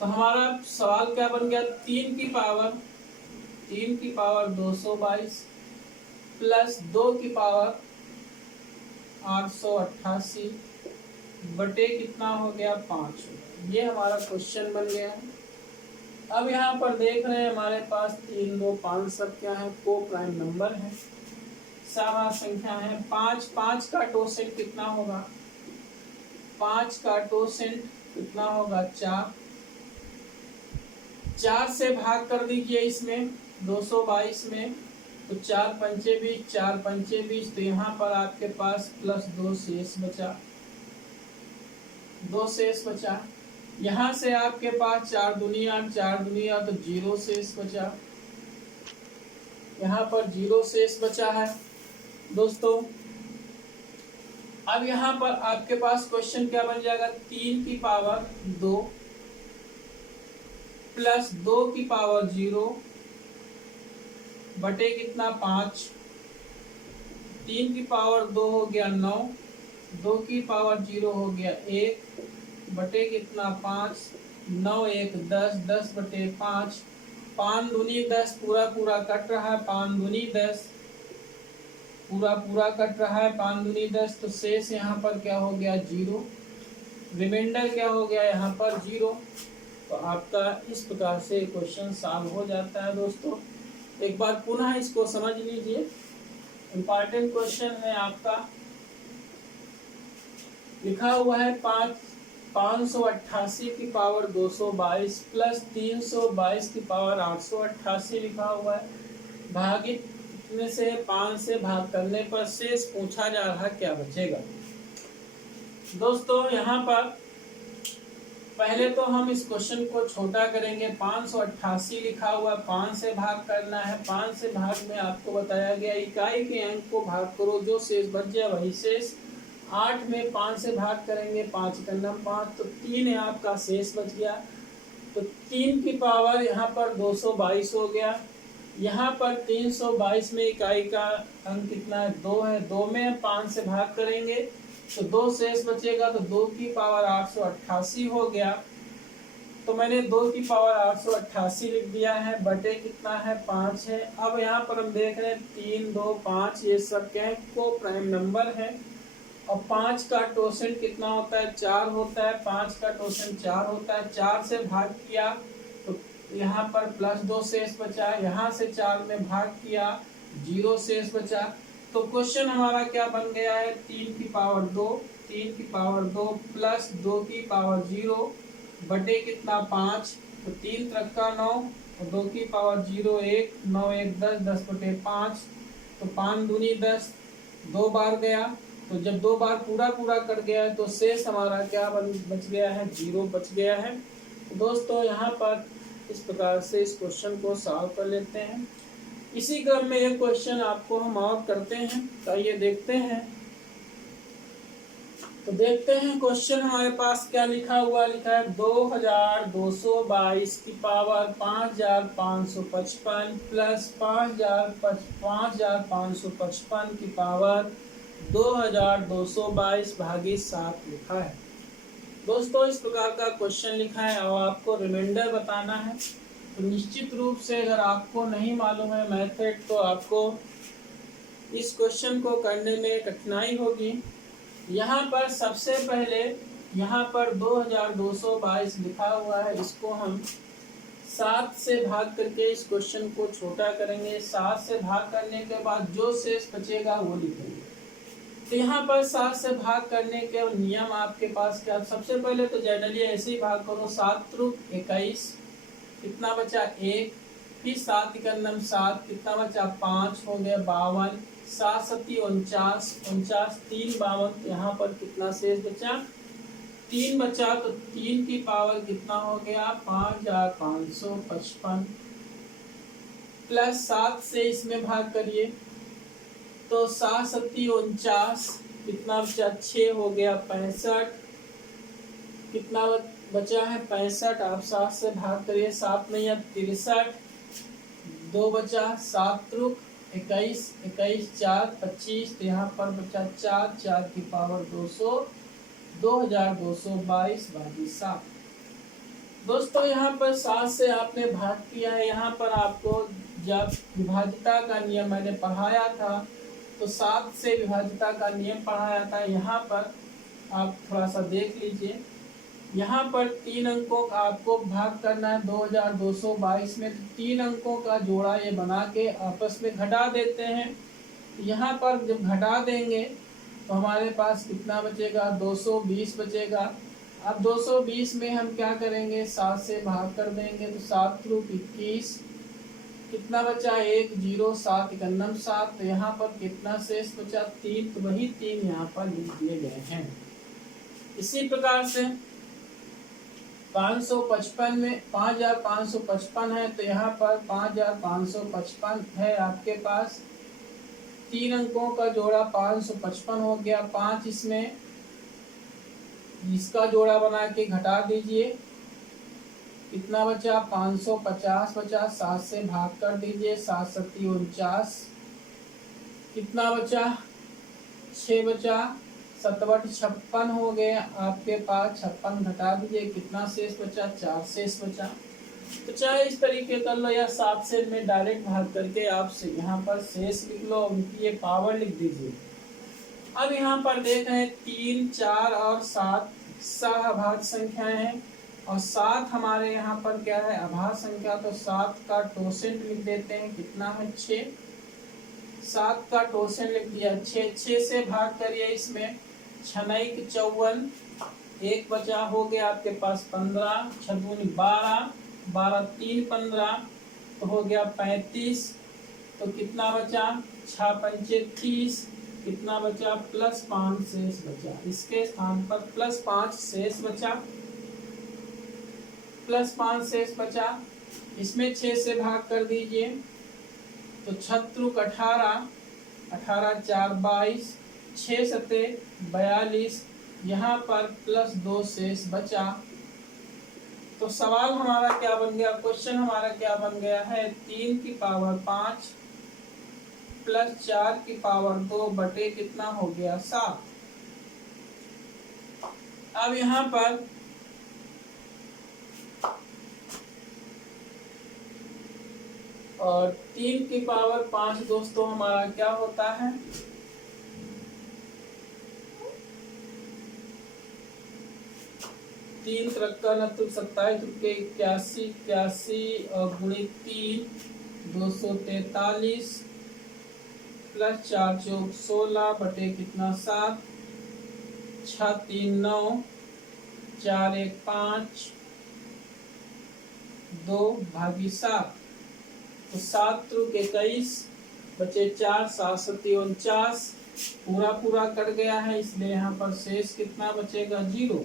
तो हमारा सवाल क्या बन गया, 3 की पावर 222 प्लस 2 की पावर 888 बटे कितना हो गया 5। ये हमारा क्वेश्चन बन गया। अब यहाँ पर देख रहे हैं हमारे पास 3, 2, 5 सब क्या है, को प्राइम नंबर है, सहभाज्य संख्या है। 5 का टोसेन कितना होगा, 5 का टोसेन कितना होगा 4 से भाग कर दीजिए इसमें 222 में, तो 4 पंचे 20, 4 पंचे 20, तो यहाँ पर आपके पास +2 शेष बचा, 2 शेष बचा। यहाँ से आपके पास 4 दूनी 8, 4 दूनी 8, तो 0 शेष बचा, यहाँ पर 0 शेष बचा है दोस्तों। अब यहाँ पर आपके पास क्वेश्चन क्या बन जाएगा, 3 की पावर 2 प्लस 2 की पावर 0 बटे कितना 5, 3 की पावर 2 हो गया 9, 2 की पावर 0 हो गया 1 बटे कितना 5, 9 1 10, 10 बटे 5, 5 दूनी 10, पूरा कट रहा है, 5 दूनी 10 पूरा कट रहा है, 5 दूनी 10, तो शेष यहाँ पर क्या हो गया 0, रिमाइंडर क्या हो गया यहाँ पर 0। तो आपका इस प्रकार से क्वेश्चन सॉल्व हो जाता है दोस्तों। एक बार पुनः इसको समझ लीजिए, इम्पॉर्टेंट क्वेश्चन है आपका। लिखा हुआ है 588 की पावर 222 प्लस 322 की पावर 888 लिखा हुआ है, भागित में से 5 से भाग करने पर शेष पूछा जा रहा क्या बचेगा। दोस्तों यहाँ पर पहले तो हम इस क्वेश्चन को छोटा करेंगे। 588 लिखा हुआ, 5 से भाग करना है, 5 से भाग में आपको बताया गया इकाई के अंक को भाग करो, जो शेष बच जाए वही शेष। 8 में 5 से भाग करेंगे, 5 × 5, तो 3 है आपका शेष बच गया। तो 3 की पावर यहाँ पर 222 हो गया। यहाँ पर 322 में इकाई का अंक कितना है 2 है, 2 में 5 से भाग करेंगे तो 2 शेष बचेगा, तो 2 की पावर 888 हो गया। तो मैंने 2 की पावर 888 लिख दिया है, बटे कितना है 5 है। अब यहाँ पर हम देख रहे हैं 3, 2, 5 ये सब क्या है, को प्राइम नंबर है। और 5 का टोसेन कितना होता है 4 होता है, 5 का टोसेन 4 होता है। 4 से भाग किया तो यहाँ पर +2 शेष बचा, यहाँ से 4 में भाग किया 0 शेष बचा। तो क्वेश्चन हमारा क्या बन गया है, 3 की पावर 2 प्लस 2 की पावर 0 बटे कितना 5, तो 3 त्रिका 9 और 2 की पावर 0 1, 9 1 10, 10 बटे 5, तो 5 दूनी 10, 2 बार गया तो जब 2 बार पूरा पूरा कट गया है तो शेष हमारा क्या बच गया है, 0 बच गया है। तो दोस्तों यहाँ पर इस प्रकार से इस क्वेश्चन को सॉल्व कर लेते हैं। इसी क्रम में एक क्वेश्चन आपको हम और करते हैं, तो ये देखते हैं। तो देखते हैं क्वेश्चन हमारे पास क्या लिखा हुआ, लिखा है 2222 की पावर 5555 प्लस 5555 की पावर 2222 भागी 7 लिखा है। दोस्तों इस प्रकार का क्वेश्चन लिखा है और आपको रिमाइंडर बताना है। तो निश्चित रूप से अगर आपको नहीं मालूम है मेथड, तो आपको इस क्वेश्चन को करने में कठिनाई होगी। यहाँ पर सबसे पहले यहाँ पर 2222 लिखा हुआ है, इसको हम 7 से भाग करके इस क्वेश्चन को छोटा करेंगे। 7 से भाग करने के बाद जो शेष बचेगा वो लिखेंगे। तो यहाँ पर 7 से भाग करने के नियम आपके पास क्या, सबसे पहले तो जनरली ऐसे ही भाग करो। 7 त्रुक 21, कितना बचा 1, फिर 7 एकम 7, कितना बचा 5, हो गया 52, 7 सती 49, 49 3 52, यहाँ पर कितना शेष बचा 3 बचा। तो 3 की पावर कितना हो गया 5555 प्लस 7 से इसमें भाग करिए तो 7 सती 49, कितना बचा 6, हो गया 65, कितना बचा है 65। आप 7 से भाग करिए, 7 नहीं है 63, 2 बचा, 7 त्रुक 21, 21 4 25, तो यहाँ पर बचा 4, 4 की पावर 200, 2222 भागी 7। दोस्तों यहाँ पर 7 से आपने भाग किया है। यहाँ पर आपको जब विभाज्यता का नियम मैंने पढ़ाया था, तो 7 से विभाज्यता का नियम पढ़ाया था। यहाँ पर आप थोड़ा सा देख लीजिए। यहाँ पर 3 अंकों का आपको भाग करना है 2222 में, तो 3 अंकों का जोड़ा ये बना के आपस में घटा देते हैं। यहाँ पर जब घटा देंगे तो हमारे पास कितना बचेगा 220 बचेगा। अब 220 में हम क्या करेंगे, 7 से भाग कर देंगे तो 7 त्रुक 21, कितना बचा 1 0, 7 एकम 7, तो यहाँ पर कितना शेष बचा 3, तो वही 3 यहाँ पर लिख दिए गए हैं। इसी प्रकार से 555 में 5555 है, तो यहाँ पर 5555 है आपके पास। 3 अंकों का जोड़ा 555 हो गया, 5 इसमें इसका जोड़ा बना के घटा दीजिए, कितना बचा 550 बचा। 7 से भाग कर दीजिए, 7 सती 49, कितना बचा 6 बचा, 7 56 हो गए आपके पास। 56 घटा दीजिए, कितना शेष बचा 4 शेष बचा। तो चाहे इस तरीके कर लो या 7 से में डायरेक्ट भाग करके आप यहाँ पर शेष लिख लो, उनकी ये पावर लिख दीजिए। अब यहाँ पर देख रहे हैं 3 4 और 7 सहअभाज्य संख्याएं हैं, और 7 हमारे यहाँ पर क्या है अभाज्य संख्या। तो 7 का टोसेंट लिख देते हैं, कितना है 6। 7 का टोसेंट लिख दिया 6, 6 से भाग करिए इसमें, 6 54, 1 बचा, हो गया आपके पास 15, 6 दूनी 12, 12 3 15, तो हो गया 35, तो कितना बचा 6 पंचे 30, कितना बचा +5 शेष बचा। इसके स्थान पर +5 शेष बचा, +5 शेष बचा। इसमें 6 से भाग कर दीजिए तो 6 त्रुक 18, 18 4 22, 6 सते 42, यहाँ पर +2 शेष बचा। तो सवाल हमारा क्या बन गया, क्वेश्चन हमारा क्या बन गया है 3 की पावर 5 प्लस 4 की पावर 2 बटे कितना हो गया 7। अब यहाँ पर और 3 की पावर 5 दोस्तों हमारा क्या होता है 3 त्रिका 27 रुपये 81, 81 और गुणित 3 243 प्लस 4 चौक 16 बटे कितना 7, 6 3 9, 4 1 5, 2 भागी 7, तो 7 त्रुक 21 बचे 4, 7 सती 49, पूरा पूरा कट गया है, इसलिए यहाँ पर शेष कितना बचेगा 0।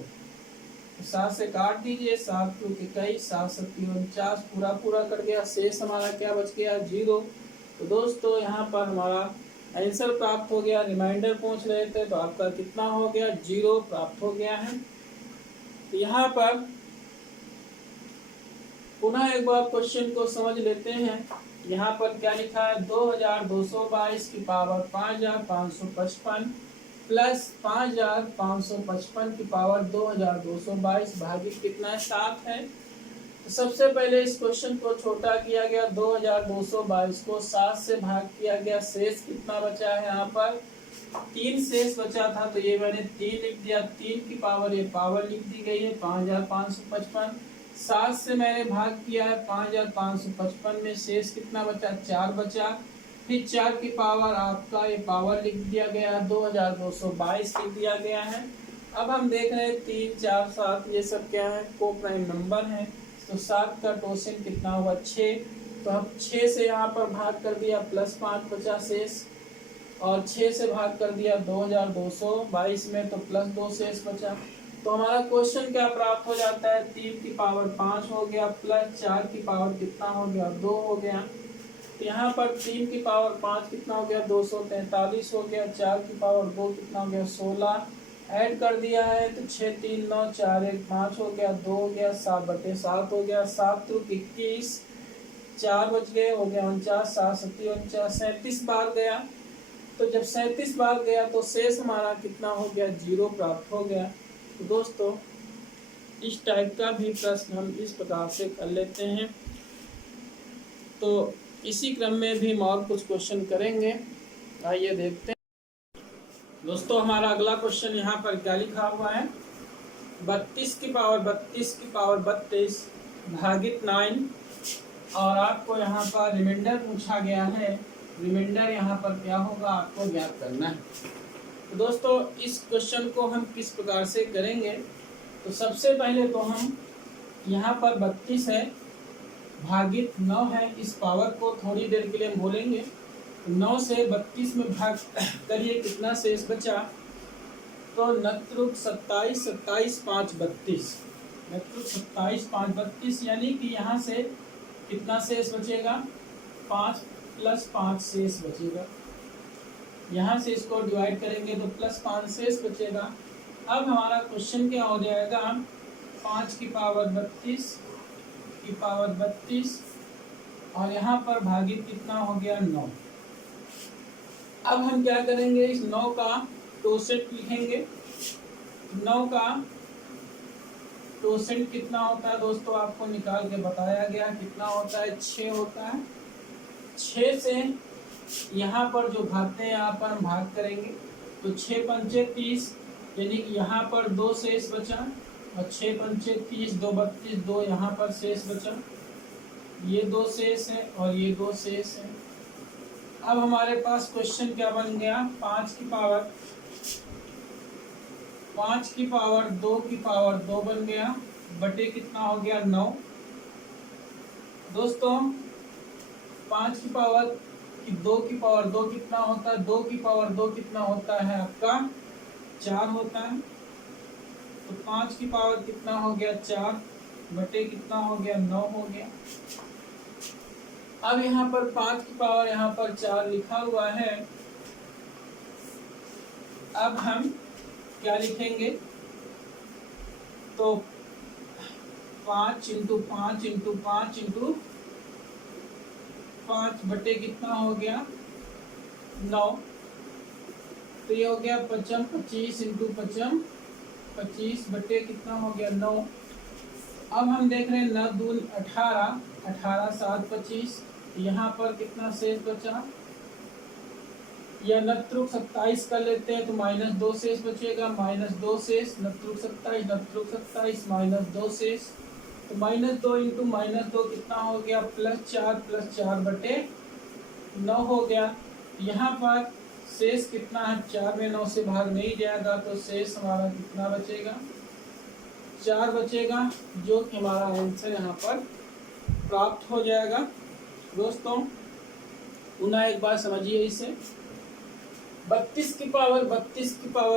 7 से काट दीजिए, 7 × 21, 7 × 49, पूरा पूरा कट गया, शेष हमारा क्या बच गया 0। तो दोस्तों यहाँ पर हमारा आंसर प्राप्त हो गया। रिमाइंडर पूछ रहे थे तो आपका कितना हो गया 0 प्राप्त हो गया है। तो यहाँ पर पुनः एक बार क्वेश्चन को समझ लेते हैं। यहाँ पर क्या लिखा है 2222 की पावर 5555 प्लस 5555 की पावर 2222 भागित कितना है 7 है। तो सबसे पहले इस क्वेश्चन को छोटा किया गया, 2222 को 7 से भाग किया गया, शेष कितना बचा है यहाँ पर 3 शेष बचा था, तो ये मैंने 3 लिख दिया, 3 की पावर ये पावर लिख दी गई है 5555। 7 से मैंने भाग किया है 5555 में शेष कितना बचा 4 बचा, फिर 4 की पावर आपका ये पावर लिख दिया गया है 2222 लिख दिया गया है। अब हम देख रहे हैं 3 4 7 ये सब क्या है को प्राइम नंबर है, तो 7 का टोशन कितना हुआ 6, तो हम 6 से यहाँ पर भाग कर दिया +5 बचा शेष, और 6 से भाग कर दिया 2222 में तो +2 शेष बचा। तो हमारा क्वेश्चन क्या प्राप्त हो जाता है 3 की पावर 5 हो गया प्लस 4 की पावर कितना हो गया 2 हो गया। तो यहाँ पर 3 की पावर 5 कितना हो गया 243 हो गया, 4 की पावर 2 कितना हो गया 16, ऐड कर दिया है तो 6 3 9 4 1 5 हो गया, 2 हो गया, 7/7 हो गया, 7 × 21, 4 बच गए हो गया 49, 7 × 7 49, 37 बार गया। तो जब 37 बार गया तो शेष हमारा कितना हो गया 0 प्राप्त हो गया। तो दोस्तों इस टाइप का भी प्रश्न हम इस प्रकार से कर लेते हैं। तो इसी क्रम में भी हम और कुछ क्वेश्चन करेंगे, आइए देखते हैं। दोस्तों हमारा अगला क्वेश्चन यहाँ पर क्या लिखा हुआ है 32 की पावर 32 भागित 9, और आपको यहाँ पर रिमाइंडर पूछा गया है। रिमाइंडर यहाँ पर क्या होगा आपको ज्ञात करना है। तो दोस्तों इस क्वेश्चन को हम किस प्रकार से करेंगे, तो सबसे पहले तो हम यहाँ पर 32 है भागित 9 है, इस पावर को थोड़ी देर के लिए हम बोलेंगे। 9 से 32 में भाग करिए कितना शेष बचा, तो 9 × 27 27 5 32, 9 × 27 5 32, यानी कि यहाँ से कितना शेष बचेगा 5 + 5 शेष बचेगा। यहाँ से इसको डिवाइड करेंगे तो +5 शेष बचेगा। अब हमारा क्वेश्चन क्या हो जाएगा 5 की पावर 32 और यहाँ पर भागित कितना हो गया 9। अब हम क्या करेंगे इस 9 का टोसेंट लिखेंगे। 9 का टोसेंट कितना होता है दोस्तों आपको निकाल के बताया गया, कितना होता है 6 होता है। 6 से यहाँ पर जो भागते हैं यहाँ पर हम भाग करेंगे तो 6 × 5 = 30, यानी कि यहाँ पर 2 शेष बचा, और 6 × 5 = 30, 2 × 32, 2 यहाँ पर शेष बचा, ये 2 शेष है और ये 2 शेष है। अब हमारे पास क्वेश्चन क्या बन गया 5 की पावर 2 की पावर 2 बन गया, बटे कितना हो गया 9। दोस्तों 5 की पावर 2 की पावर 2 कितना होता है, 2 की पावर 2 कितना होता है आपका 4 होता है। तो 5 की पावर कितना हो गया 4 बटे कितना हो गया 9 हो गया। अब यहाँ पर 5 की पावर यहाँ पर 4 लिखा हुआ है। अब हम क्या लिखेंगे, तो 5 × 5 × 5 × 5 बटे कितना हो गया 9, तो ये हो गया 55 25 × 55 25 बटे कितना हो गया 9। अब हम देख रहे हैं 9 दूनी 18, 18 7 25, यहाँ पर कितना शेष बचा, या 9 × 27 कर लेते हैं तो -2 शेष बचेगा, -2 शेष 9 × 27 9 × 27 -2 शेष, तो -2 × -2 कितना हो गया +4 बटे 9 हो गया। यहाँ पर शेष कितना है 4 में 9 से भाग नहीं जाएगा, तो शेष हमारा कितना बचेगा 4 बचेगा, जो कि हमारा आंसर यहाँ पर प्राप्त हो जाएगा। दोस्तों पुनः एक बार समझिए इसे, 32 की पावर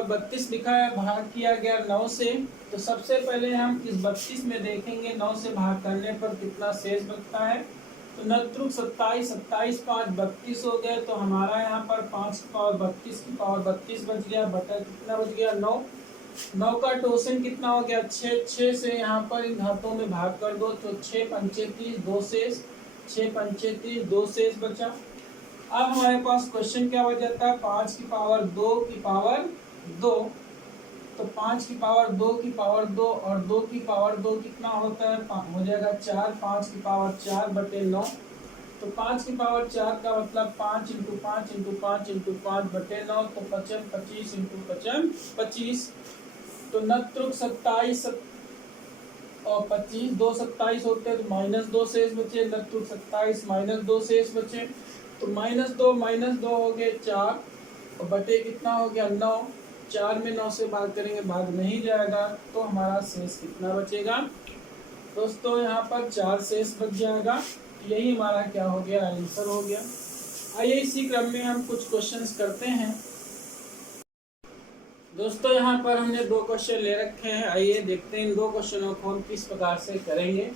32 लिखा है, भाग किया गया 9 से। तो सबसे पहले हम इस 32 में देखेंगे 9 से भाग करने पर कितना शेष बचता है। तो नत्रुक 27, 27 5 32 हो गए। तो हमारा यहाँ पर 5 की पावर 32 की पावर 32 बच गया, बटा कितना बच गया 9। 9 का टोसन कितना हो गया 6, 6 से यहाँ पर इन घातों में भाग कर दो तो 6 पंचे 30 2 शेष, 6 पंचे 30 2 शेष बचा। अब हमारे पास क्वेश्चन क्या हो जाता है 5 की पावर 2 की पावर 2। तो 5 की पावर 2 की पावर 2 और 2 की पावर 2 कितना होता है, हो जाएगा 4। 5 की पावर 4 बटे 9। तो 5 की पावर 4 का मतलब 5 इंटू 5 इंटू 5 इंटू 5 बटे 9। तो 55 25 इंटू 55 25। तो नत्रुक 27 और 25 2 27 होते हैं तो -2 शेष बचे। नत्रुक 27 -2 शेष बचे। तो -2 हो गए 4 और बटे कितना हो गया 9। 4 में 9 से भाग करेंगे, भाग नहीं जाएगा। तो हमारा शेष कितना बचेगा दोस्तों, यहाँ पर 4 शेष बच जाएगा। यही हमारा क्या हो गया, आंसर हो गया। आइए इसी क्रम में हम कुछ क्वेश्चंस करते हैं दोस्तों। यहाँ पर हमने 2 क्वेश्चन ले रखे हैं। आइए देखते हैं इन 2 क्वेश्चनों को हम किस प्रकार से करेंगे।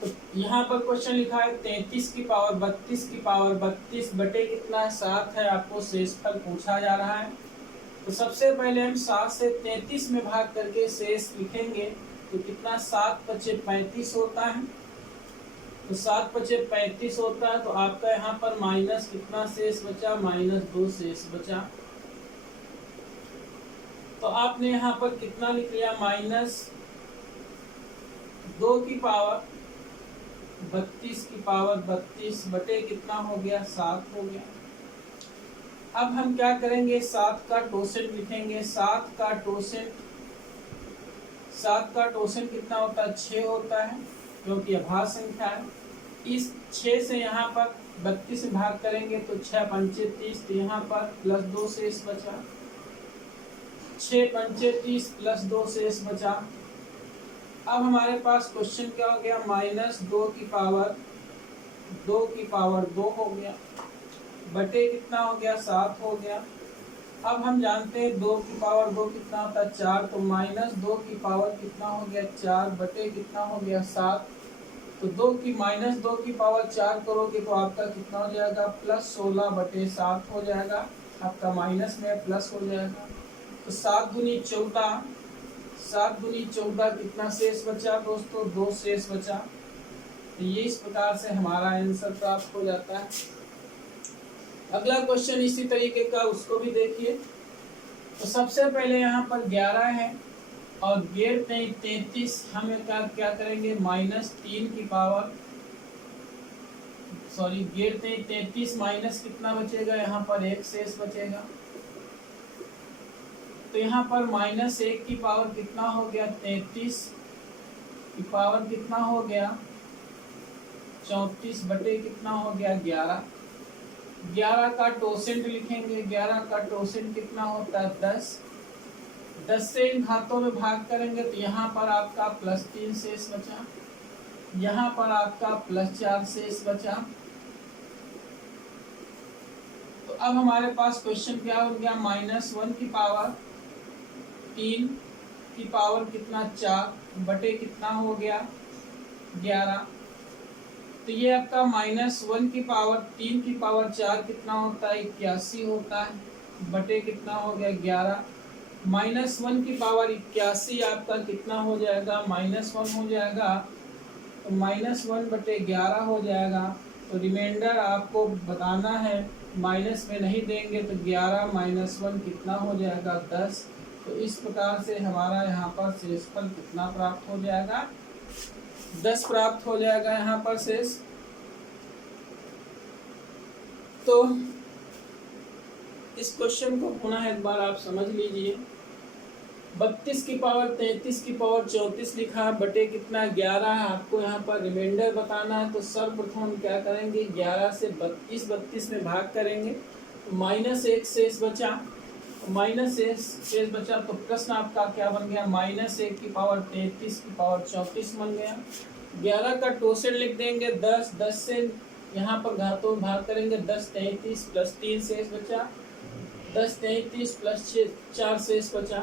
तो यहाँ पर क्वेश्चन लिखा है 33 की पावर 32 की पावर 32 बटे कितना है 7 है। आपको शेषफल पूछा जा रहा है। तो सबसे पहले हम 7 से 33 में भाग करके शेष लिखेंगे। तो कितना 7 पचे 35 होता है। तो 7 पचे 35 होता है। तो आपका यहाँ पर माइनस कितना शेष बचा, -2 शेष बचा। तो आपने यहाँ पर कितना लिख लिया, -2 की पावर 32 की पावर 32 बटे कितना हो गया 7 हो गया। अब हम क्या करेंगे, 7 का टोसेंट लिखेंगे। 7 का टोसेंट कितना होता है 6 होता है, क्योंकि अभाज्य संख्या है। इस 6 से यहाँ पर 32 में भाग करेंगे तो 6 पंचे 30। तो यहाँ पर +2 शेष बचा। 6 पंचे 30 +2 शेष बचा। अब हमारे पास क्वेश्चन क्या हो गया, -2 की पावर 2 हो गया बटे कितना हो गया 7 हो गया। अब हम जानते हैं 2 की पावर 2 कितना होता है 4। तो -2 की पावर कितना हो गया 4 बटे कितना हो गया 7। तो -2 की पावर 4 करोगे तो आपका कितना हो जाएगा, +16 बटे 7 हो जाएगा। आपका माइनस में प्लस हो जाएगा। तो 7 दूनी 14, 7 दूनी 14 कितना शेष बचा दोस्तों, 2 शेष बचा। तो ये इस प्रकार से हमारा आंसर प्राप्त हो जाता है। अगला क्वेश्चन इसी तरीके का, उसको भी देखिए। तो सबसे पहले यहाँ पर 11 है और 33 हम क्या करेंगे, -3 की पावर 33 माइनस कितना बचेगा, यहाँ पर 1 शेष बचेगा। तो यहाँ पर -1 की पावर कितना हो गया 33 की पावर कितना हो गया 34 बटे कितना हो गया 11। 11 का टोसेंट लिखेंगे। 11 का टोसेंट कितना होता है 10। 10 से इन घातों में भाग करेंगे तो यहाँ पर आपका +3 शेष बचा, यहाँ पर आपका +4 शेष बचा। तो अब हमारे पास क्वेश्चन क्या हो गया, -1 की पावर 3 की पावर कितना 4 बटे कितना हो गया 11। तो ये आपका -1 की पावर 3 की पावर 4 कितना होता है 81 होता है बटे कितना हो गया 11। -1 की पावर 81 आपका कितना हो जाएगा, -1 हो जाएगा। तो -1 बटे 11 हो जाएगा। तो रिमाइंडर आपको बताना है, माइनस में नहीं देंगे तो 11 -1 कितना हो जाएगा 10। तो इस प्रकार से हमारा यहाँ पर शेषफल कितना प्राप्त हो जाएगा, 10 प्राप्त हो जाएगा यहाँ पर शेष। तो इस क्वेश्चन को पुनः एक बार आप समझ लीजिए। 32 की पावर 33 की पावर 34 लिखा है बटे कितना 11 है। आपको यहाँ पर रिमाइंडर बताना है। तो सर्वप्रथम हम क्या करेंगे, 11 से 32 में भाग करेंगे तो -1 शेष बचा। शेष बचा तो प्रश्न आपका क्या बन गया, -1 की पावर 33 की पावर 34 बन गया। 11 का टोसेंट लिख देंगे 10। 10 से यहाँ पर घातों में भाग करेंगे 10 33 +3 शेष बचा। 10 33 प्लस 6 4 शेष बचा।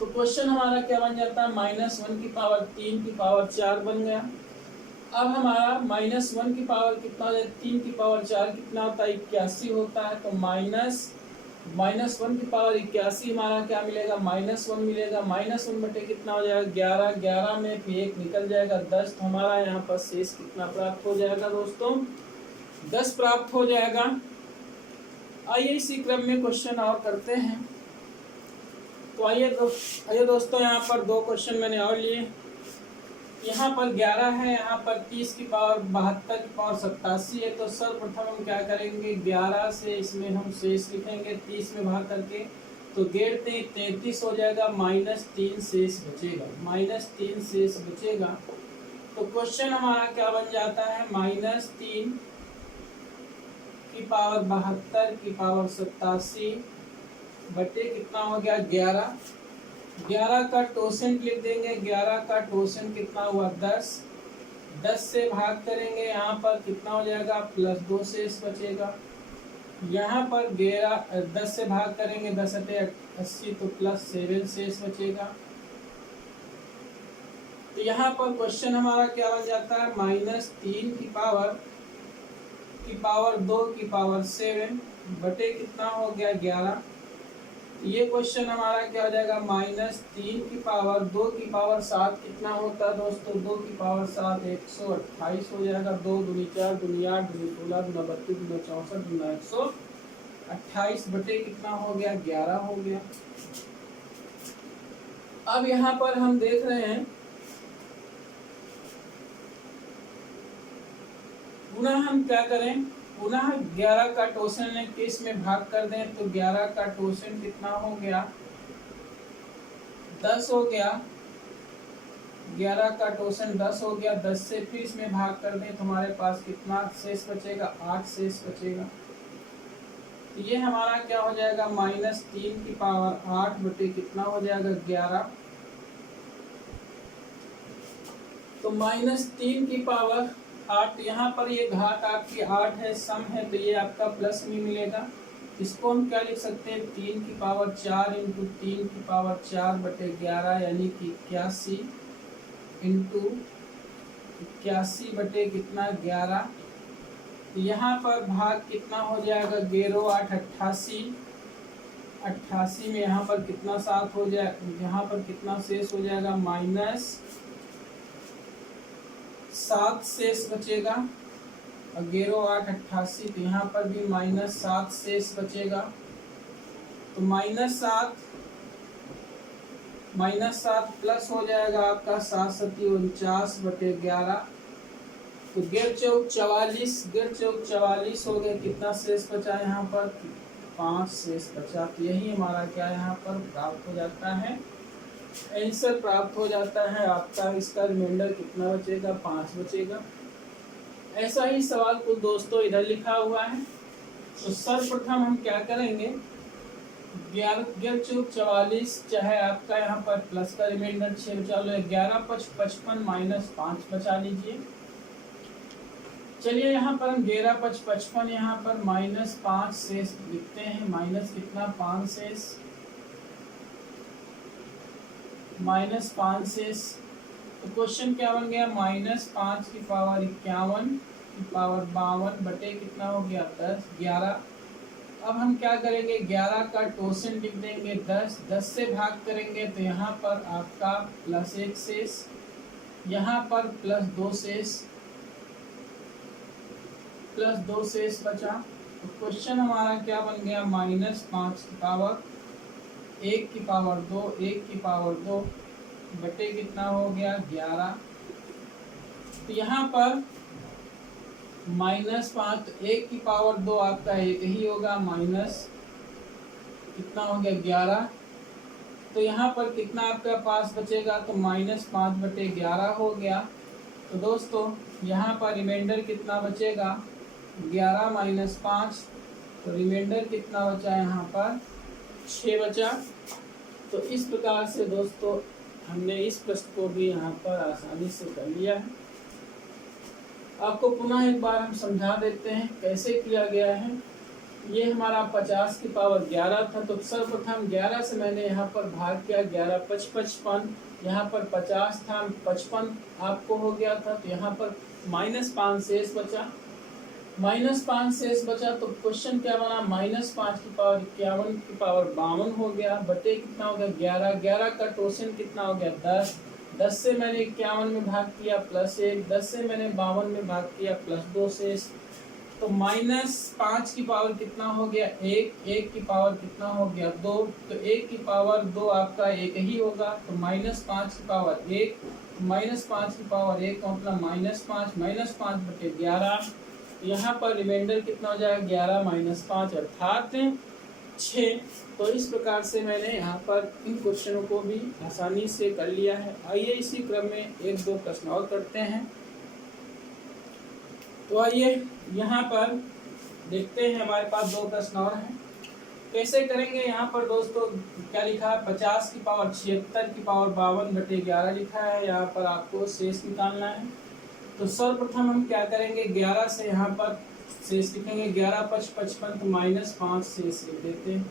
तो क्वेश्चन हमारा क्या बन जाता है, -1 की पावर 3 की पावर 4 बन गया। अब हमारा -1 की पावर कितना हो जाए, 3 की पावर 4 कितना होता है, 81 होता है। तो -1 की पावर 81 हमारा क्या मिलेगा, -1 मिलेगा। -1 बटे कितना हो जाएगा, 11। 11 में फिर 1 निकल जाएगा, 10। तो हमारा यहाँ पर शेष कितना प्राप्त हो जाएगा दोस्तों, 10 प्राप्त हो जाएगा। आइए इसी क्रम में क्वेश्चन और करते हैं। तो आइए दोस्तों, यहाँ पर 2 क्वेश्चन मैंने और लिए। यहाँ पर 11 है, यहाँ पर 30 की पावर 72 की पावर 87 है। तो सर्वप्रथम हम क्या करेंगे, 11 से इसमें हम शेष लिखेंगे 30 में भाग करके। तो 33 हो जाएगा, -3 शेष बचेगा, -3 शेष बचेगा। तो क्वेश्चन हमारा क्या बन जाता है, -3 की पावर 72 की पावर 87 बटे कितना हो गया, 11। 11 का टोसेंट लिख देंगे, 11 का टोसेंट कितना हुआ, 10। 10 से भाग करेंगे, यहाँ पर कितना हो जाएगा, +2 शेष बचेगा। यहाँ पर 10 से भाग करेंगे, 10 × 80 तो +7 शेष बचेगा। तो यहाँ पर क्वेश्चन हमारा क्या बन जाता है, -3 की पावर 2 की पावर 7 बटे कितना हो गया, 11। ये क्वेश्चन हमारा क्या हो जाएगा, -3 की पावर 2 की पावर 7 कितना होता है दोस्तों, 2 की पावर 7 128 हो जाएगा। 2 दूनी 4 दूनी 8 दूनी 16 दूना 32 दूना 64 दूना 128 बटे कितना हो गया, 11 हो गया। अब यहाँ पर हम देख रहे हैं, पुनः हम क्या करें, पुनः 11 का टोसन किस में भाग कर दें। तो 11 का टोसन कितना हो गया, 10 हो गया। 11 का टोसन 10 हो गया। 10 से फिर इसमें भाग कर दें तो हमारे पास कितना शेष बचेगा, 8 शेष बचेगा। तो ये हमारा क्या हो जाएगा, -3 की पावर 8 बटे कितना हो जाएगा, 11। तो -3 की पावर 8, यहाँ पर ये घात आपकी 8 है, सम है, तो ये आपका प्लस में मिलेगा। इसको हम क्या लिख सकते हैं, 3 की पावर 4 × 3 की पावर 4 बटे 11 यानी कि 81 × 81 बटे कितना, 11। यहाँ पर भाग कितना हो जाएगा, 11 8 88। 88 में यहाँ पर कितना 7 हो जाए, यहाँ पर कितना शेष हो जाएगा, -7 शेष बचेगा। और 11 8 88, तो यहाँ पर भी -7 शेष बचेगा। तो -7 प्लस हो जाएगा आपका 7 7 49 बटे 11। तो 11 चौक 44 हो गए। कितना शेष बचा यहाँ पर, 5 शेष बचा। तो यही हमारा क्या यहाँ पर प्राप्त हो जाता है, आंसर प्राप्त हो जाता है आपका। इसका रिमाइंडर कितना बचेगा, 5 बचेगा। ऐसा ही सवाल कुछ दोस्तों इधर लिखा हुआ है। तो सर्वप्रथम हम क्या करेंगे, 11 चौक 44, चाहे आपका यहाँ पर प्लस का रिमाइंडर 6 बचा लो, 11 5 55 -5 बचा लीजिए। चलिए यहाँ पर हम 11 5 55 यहाँ पर -5 शेष लिखते हैं। माइनस कितना, 5 शेष, -5 शेष। तो क्वेश्चन क्या बन गया, -5 की पावर 51 की पावर 52 बटे कितना हो गया, 10 11। अब हम क्या करेंगे, 11 का टोसन लिख देंगे 10। 10 से भाग करेंगे तो यहाँ पर आपका +1 शेष, यहाँ पर +2 शेष, +2 शेष बचा। तो क्वेश्चन हमारा क्या बन गया, -5 की पावर 1 की पावर 2, 1 की पावर 2 बटे कितना हो गया, 11। तो यहाँ पर -5, तो 1 की पावर 2 आपका 1 ही होगा, माइनस कितना हो गया, 11। तो यहाँ पर कितना आपका पास बचेगा, तो -5 बटे 11 हो गया। तो दोस्तों यहाँ पर रिमाइंडर कितना बचेगा, 11 - 5। तो रिमाइंडर कितना बचा, यहाँ पर 6 बचा। तो इस प्रकार से दोस्तों हमने इस प्रश्न को भी यहाँ पर आसानी से कर लिया है। आपको पुनः एक बार हम समझा देते हैं कैसे किया गया है। ये हमारा 50 की पावर 11 था, तो सर्वप्रथम 11 से मैंने यहाँ पर भाग किया, 11 5 55, यहाँ पर 50 था, 55 आपको हो गया था, तो यहाँ पर -5 शेष बचा, -5 शेष बचा। तो क्वेश्चन क्या बना, -5 की पावर 51 की पावर 52 हो गया, बटे कितना हो गया 11, 11 का टोशन कितना हो गया 10, 10 से मैंने 51 में भाग किया +1, 10 से मैंने 52 में भाग किया +2 शेष। तो -5 की पावर कितना हो गया 1, 1 की पावर कितना हो गया 2, तो 1 की पावर 2 आपका 1 ही होगा, तो -5 की पावर 1, -5 की पावर 1 का मतलब -5 बटे 11, यहाँ पर रिमाइंडर कितना हो जाएगा 11 - 5 अर्थात 6। तो इस प्रकार से मैंने यहाँ पर इन क्वेश्चनों को भी आसानी से कर लिया है। आइए इसी क्रम में एक दो प्रश्न और करते हैं। तो आइए यहाँ पर देखते हैं, हमारे पास दो प्रश्न और हैं। कैसे करेंगे यहाँ पर दोस्तों, क्या लिखा है 50 की पावर 76 की पावर 52 बटे 11 लिखा है, यहाँ पर आपको शेष निकालना है। तो सर्वप्रथम हम क्या करेंगे, 11 से यहाँ पर शेष लिखेंगे, 11 5 55, तो -5 शेष लिख देते हैं,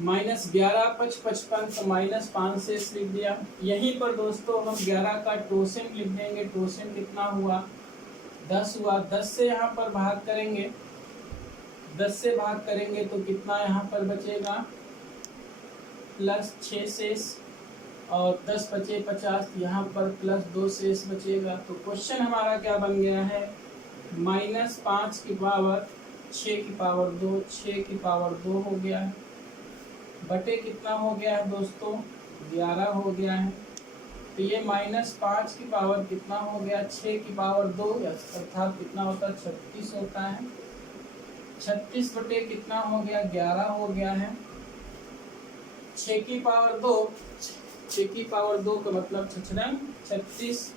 -11 5 55, तो -5 शेष लिख दिया। यहीं पर दोस्तों हम 11 का टोशन लिख देंगे, टोशन कितना हुआ 10 हुआ, 10 से यहाँ पर भाग करेंगे, 10 से भाग करेंगे तो कितना यहाँ पर बचेगा +6 शेष, और 10 बचे 50, यहाँ पर +2 शेष बचेगा। तो क्वेश्चन हमारा क्या बन गया है, -5 की पावर 6 की पावर 2, 6 की पावर 2 हो गया है, बटे कितना हो गया है दोस्तों 11 हो गया है। तो ये -5 की पावर कितना हो गया 6 की पावर 2, अर्थात कितना होता है 36 होता है, 36 बटे कितना हो गया 11 हो गया है, 6 की पावर 2, 6 की पावर 2 का मतलब 36।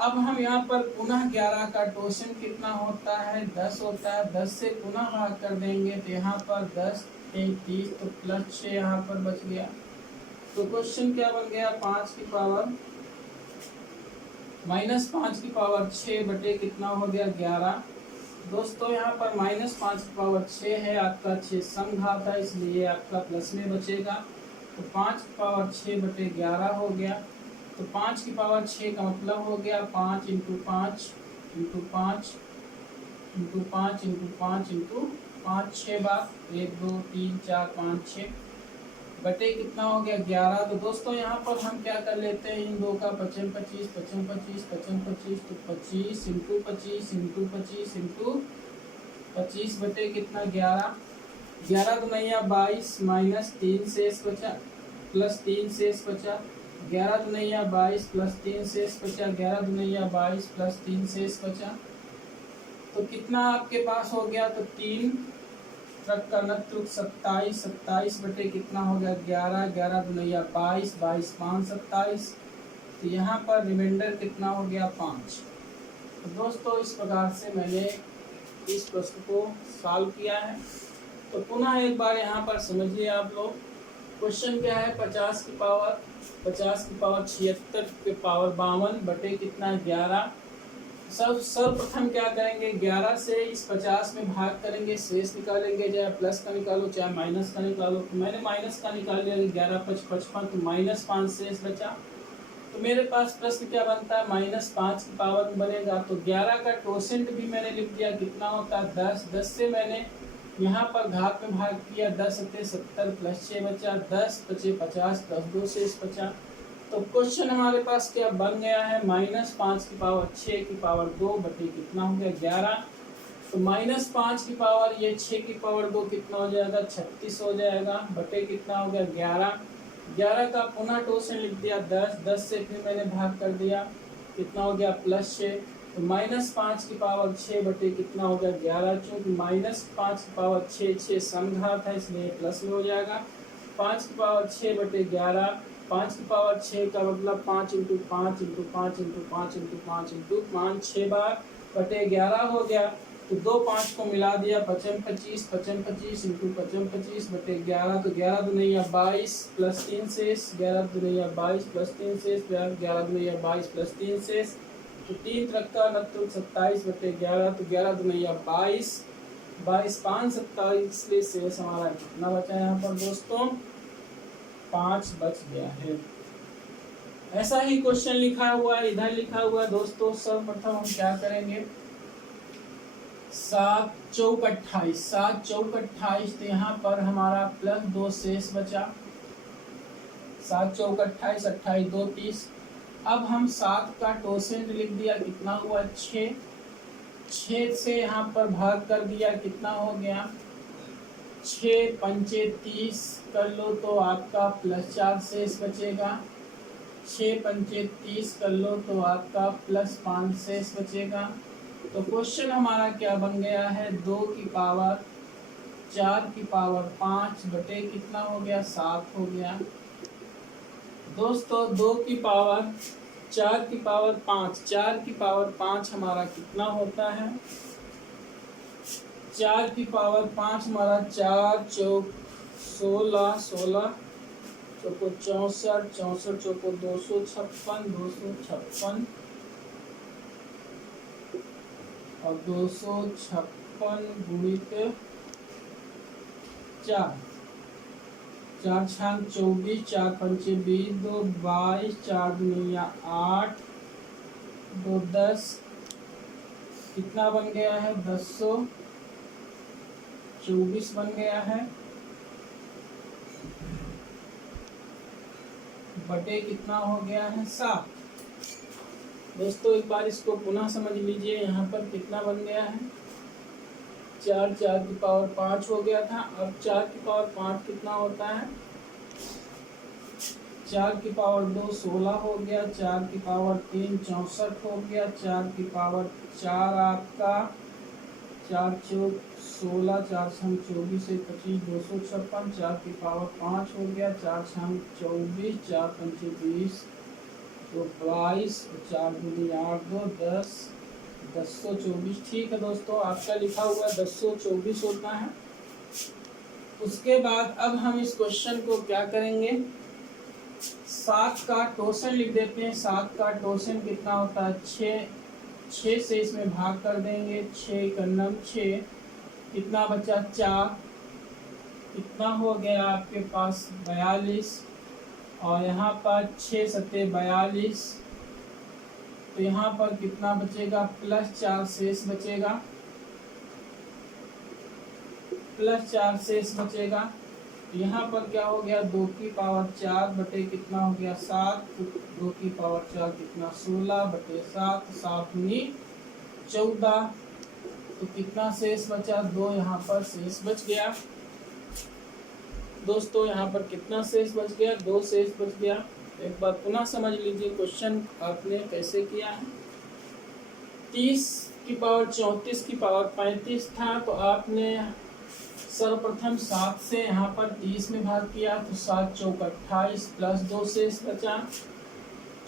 अब हम यहाँ पर पुनः 11 का टोशन कितना होता है 10 होता है, 10 से पुनः भाग कर देंगे, तो यहाँ पर 10 30, तो +6 यहाँ पर बच गया। तो क्वेश्चन क्या बन गया, 5 की पावर -5 की पावर 6 बटे कितना हो गया 11। दोस्तों यहाँ पर -5 की पावर 6 है, आपका 6 समघात है, इसलिए आपका प्लस में बचेगा। तो 5 की पावर 6 बटे 11 हो गया। तो 5 की पावर 6 का मतलब हो गया 5 × 5 × 5 × 5 × 5 × 5, 6 बार, 1 2 3 4 5 6 बटे कितना हो गया 11। तो दोस्तों यहाँ पर हम क्या कर लेते हैं, इन दो का 55 25 55 25 55 25, तो 25 × 25 × 25 × 25 बटे कितना 11, 11 दूनिया 22 -3 शेष बचा, +3 शेष बचा, 11 दूनिया 22 +3 शेष बचा, 11 दूनिया 22 +3 शेष बचा। तो कितना आपके पास हो गया, तो 3 ट्रक का नत्रुक 27, 27 बटे कितना हो गया 11, 11 दूनिया 22, 22 5 27। तो यहाँ पर रिमाइंडर कितना हो गया 5। तो दोस्तों इस प्रकार से मैंने इस प्रश्न को सॉल्व किया है। तो पुनः एक बार यहाँ पर समझिए आप लोग, क्वेश्चन क्या है 50 की पावर 76 की पावर 52 बटे कितना 11। सर्वप्रथम क्या करेंगे, 11 से इस 50 में भाग करेंगे, शेष निकालेंगे, चाहे प्लस का निकालो चाहे माइनस का निकालो। तो मैंने माइनस का निकाल लिया, 11 5 55, तो -5 शेष बचा। तो मेरे पास प्रश्न क्या बनता है, -5 की पावर बनेगा। तो 11 का टोसेंट भी मैंने लिख दिया, कितना होता है 10, 10 से मैंने यहाँ पर घात में भाग किया, 10 × 70 +6 बचा, 10 बचे 50 +2 शेष बचा। तो क्वेश्चन हमारे पास क्या बन गया है, -5 की पावर 6 की पावर 2 बटे कितना हो गया 11। तो -5 की पावर ये 6 की पावर 2 कितना हो जाएगा 36 हो जाएगा, बटे कितना हो गया 11। 11 का पुनः टोशन लिख दिया 10, 10 से फिर मैंने भाग कर दिया, कितना हो गया +6। तो -5 की पावर 6 बटे कितना हो गया 11, चूँकि -5 की पावर 6 समघात है, इसलिए प्लस में हो जाएगा। 5 की पावर 6 बटे 11, 5 की पावर 6 का मतलब 5 × 5 × 5 × 5 × 5 × 5, 6 बार बटे 11 हो गया। तो 2 5 को मिला दिया, 55 25 55 25 × 55 25 बटे 11। तो 11 दूनिया 22 +3 शेष, 11 दूनिया 22 +3 शेष, 11 दूनिया 22 +3 शेष, तो 3 रखा 27/11, तो 11 दुनिया 22, 22 5 27, इसलिए शेष हमारा कितना बचा यहाँ पर दोस्तों, 5 बच गया है। ऐसा ही क्वेश्चन लिखा हुआ है, इधर लिखा हुआ है दोस्तों। सर्वप्रथम हम क्या करेंगे, 7 चौक 28, 7 चौक 28, तो यहाँ पर हमारा +2 शेष बचा, 7 चौक 28, 28 2 30। अब हम 7 का टोसेंट लिख दिया, कितना हुआ 6, 6 से यहाँ पर भाग कर दिया, कितना हो गया 6 पंचे 30 कर लो तो आपका +4 शेष बचेगा, 6 पंचे 30 कर लो तो आपका +5 शेष बचेगा। तो क्वेश्चन हमारा क्या बन गया है, 2 की पावर 4 की पावर 5 बटे कितना हो गया 7 हो गया। दोस्तों 2 की पावर 4 की पावर 5, 4 की पावर 5 हमारा कितना होता है, 4 की पावर 5 हमारा 4 चौक 16, 16 चौको 64, 64 चौको 256, 256 और 256 गुणित 4, 4 छान 24, 4 पंचे 20, 2 22, 4 दुनिया 8, 2 10, कितना बन गया है 1024 बन गया है, बटे कितना हो गया है 7। दोस्तों एक बार इसको पुनः समझ लीजिए, यहाँ पर कितना बन गया है, 4 4 की पावर 5 हो गया था। अब 4 की पावर 5 कितना होता है, 4 की पावर 2 16 हो गया, 4 की पावर 3 64 हो गया, 4 की पावर 4 आपका 4 चौक 16, 4 छम 24 से 25 256, 4 की पावर 5 हो गया, 4 छम 24, 4 पंचे 20 तो 22, 4 दूनी 8 2 10, 1024। ठीक है दोस्तों, आपका लिखा हुआ 1024 होता है। उसके बाद अब हम इस क्वेश्चन को क्या करेंगे, 7 का टोसन लिख देते हैं। 7 का टोसन कितना होता है 6, 6 से इसमें भाग कर देंगे, 6 का 6, कितना बचा 4, कितना हो गया आपके पास 42, और यहाँ पर 6 सत्ते 42, तो यहाँ पर कितना बचेगा +4 शेष बचेगा, +4 शेष बचेगा। तो यहाँ पर क्या हो गया 2 की पावर 4 बटे कितना हो गया 7, 2 की पावर 4 कितना 16 बटे 7, 7 दूनी 14, तो कितना शेष बचा 2, यहाँ पर शेष बच गया। दोस्तों यहाँ पर कितना शेष बच गया 2 शेष बच गया। एक बार पुनः समझ लीजिए क्वेश्चन आपने कैसे किया है। 30 की पावर 34 की पावर 35 था, तो आपने सर्वप्रथम 7 से यहाँ पर 30 में भाग किया, तो 7 चौक 28 +2 शेष बचा।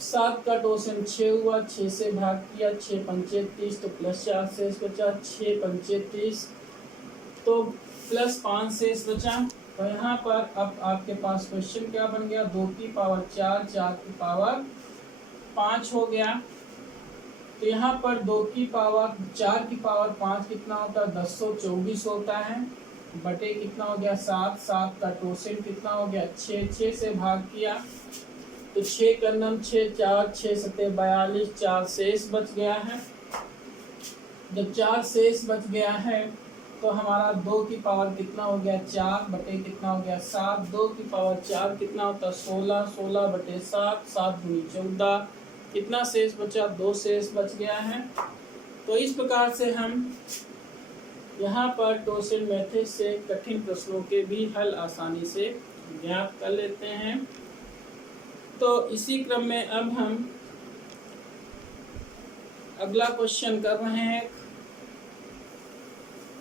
7 का टोसन 6 हुआ, 6 से भाग किया, 6 पंचे 30 तो +4 शेष बचा, 6 पंचे 30 तो +5 शेष बचा। तो यहाँ पर अब आपके पास क्वेश्चन क्या बन गया, 2 की पावर 4, 4 की पावर 5 हो गया। तो यहाँ पर 2 की पावर 4 की पावर 5 कितना होता है 1024 होता है, बटे कितना हो गया 7, 7 का टोसन कितना हो गया 6, 6 से भाग किया तो 6 का 6, 4 6 सत्ते 42, 4 शेष बच गया है। जब 4 शेष बच गया है तो हमारा 2 की पावर कितना हो गया 4 बटे कितना हो गया 7, 2 की पावर 4 कितना होता है 16, 16 बटे 7, 7 दूनी 14, कितना शेष बचा 2 शेष बच गया है। तो इस प्रकार से हम यहाँ पर टोसल मेथड से कठिन प्रश्नों के भी हल आसानी से ज्ञात कर लेते हैं। तो इसी क्रम में अब हम अगला क्वेश्चन कर रहे हैं।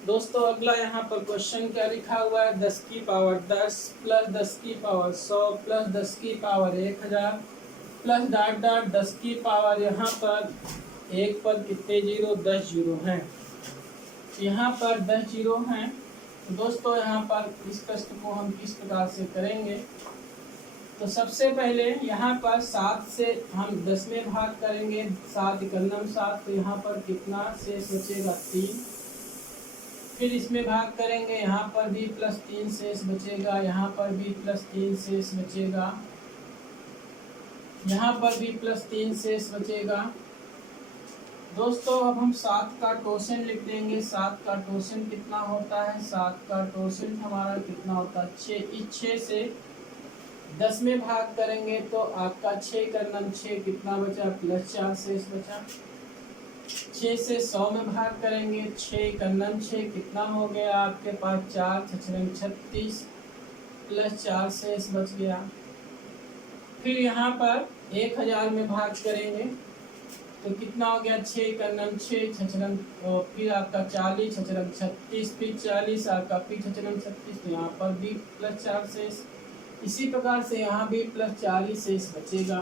दोस्तों अगला यहाँ पर क्वेश्चन क्या लिखा हुआ है, 10 की पावर 10 प्लस 10 की पावर 100 प्लस 10 की पावर 1000 प्लस डॉट डॉट 10 की पावर, यहाँ पर एक पर कितने जीरो 10 जीरो हैं, यहाँ पर 10 जीरो हैं। दोस्तों यहाँ पर इस प्रश्न को हम किस प्रकार से करेंगे, तो सबसे पहले यहाँ पर 7 से हम 10 में भाग करेंगे, 7 एकन्नम 7, तो यहाँ पर कितना शेष बचेगा 3। फिर इसमें भाग करेंगे, यहाँ पर भी +3 शेष बचेगा, यहाँ पर भी +3 शेष बचेगा, यहाँ पर भी +3 शेष बचेगा। दोस्तों अब हम 7 का टोसेंट लिख देंगे। 7 का टोसेंट कितना होता है? 7 का टोसेंट हमारा कितना होता है? 6। इस 6 से 10 में भाग करेंगे तो आपका 6 का 6 कितना बचा? +4 शेष बचा। 6 से 100 में भाग करेंगे, 6 का 6 कितना हो गया आपके पास? 4 6 36 +4 शेष बच गया। फिर यहाँ पर 1000 में भाग करेंगे तो कितना हो गया? 6 का 6 फिर आपका 40 36 फिर 40 आपका फिर 36, तो यहाँ पर भी +4 शेष। इसी प्रकार से यहाँ भी +4 शेष बचेगा।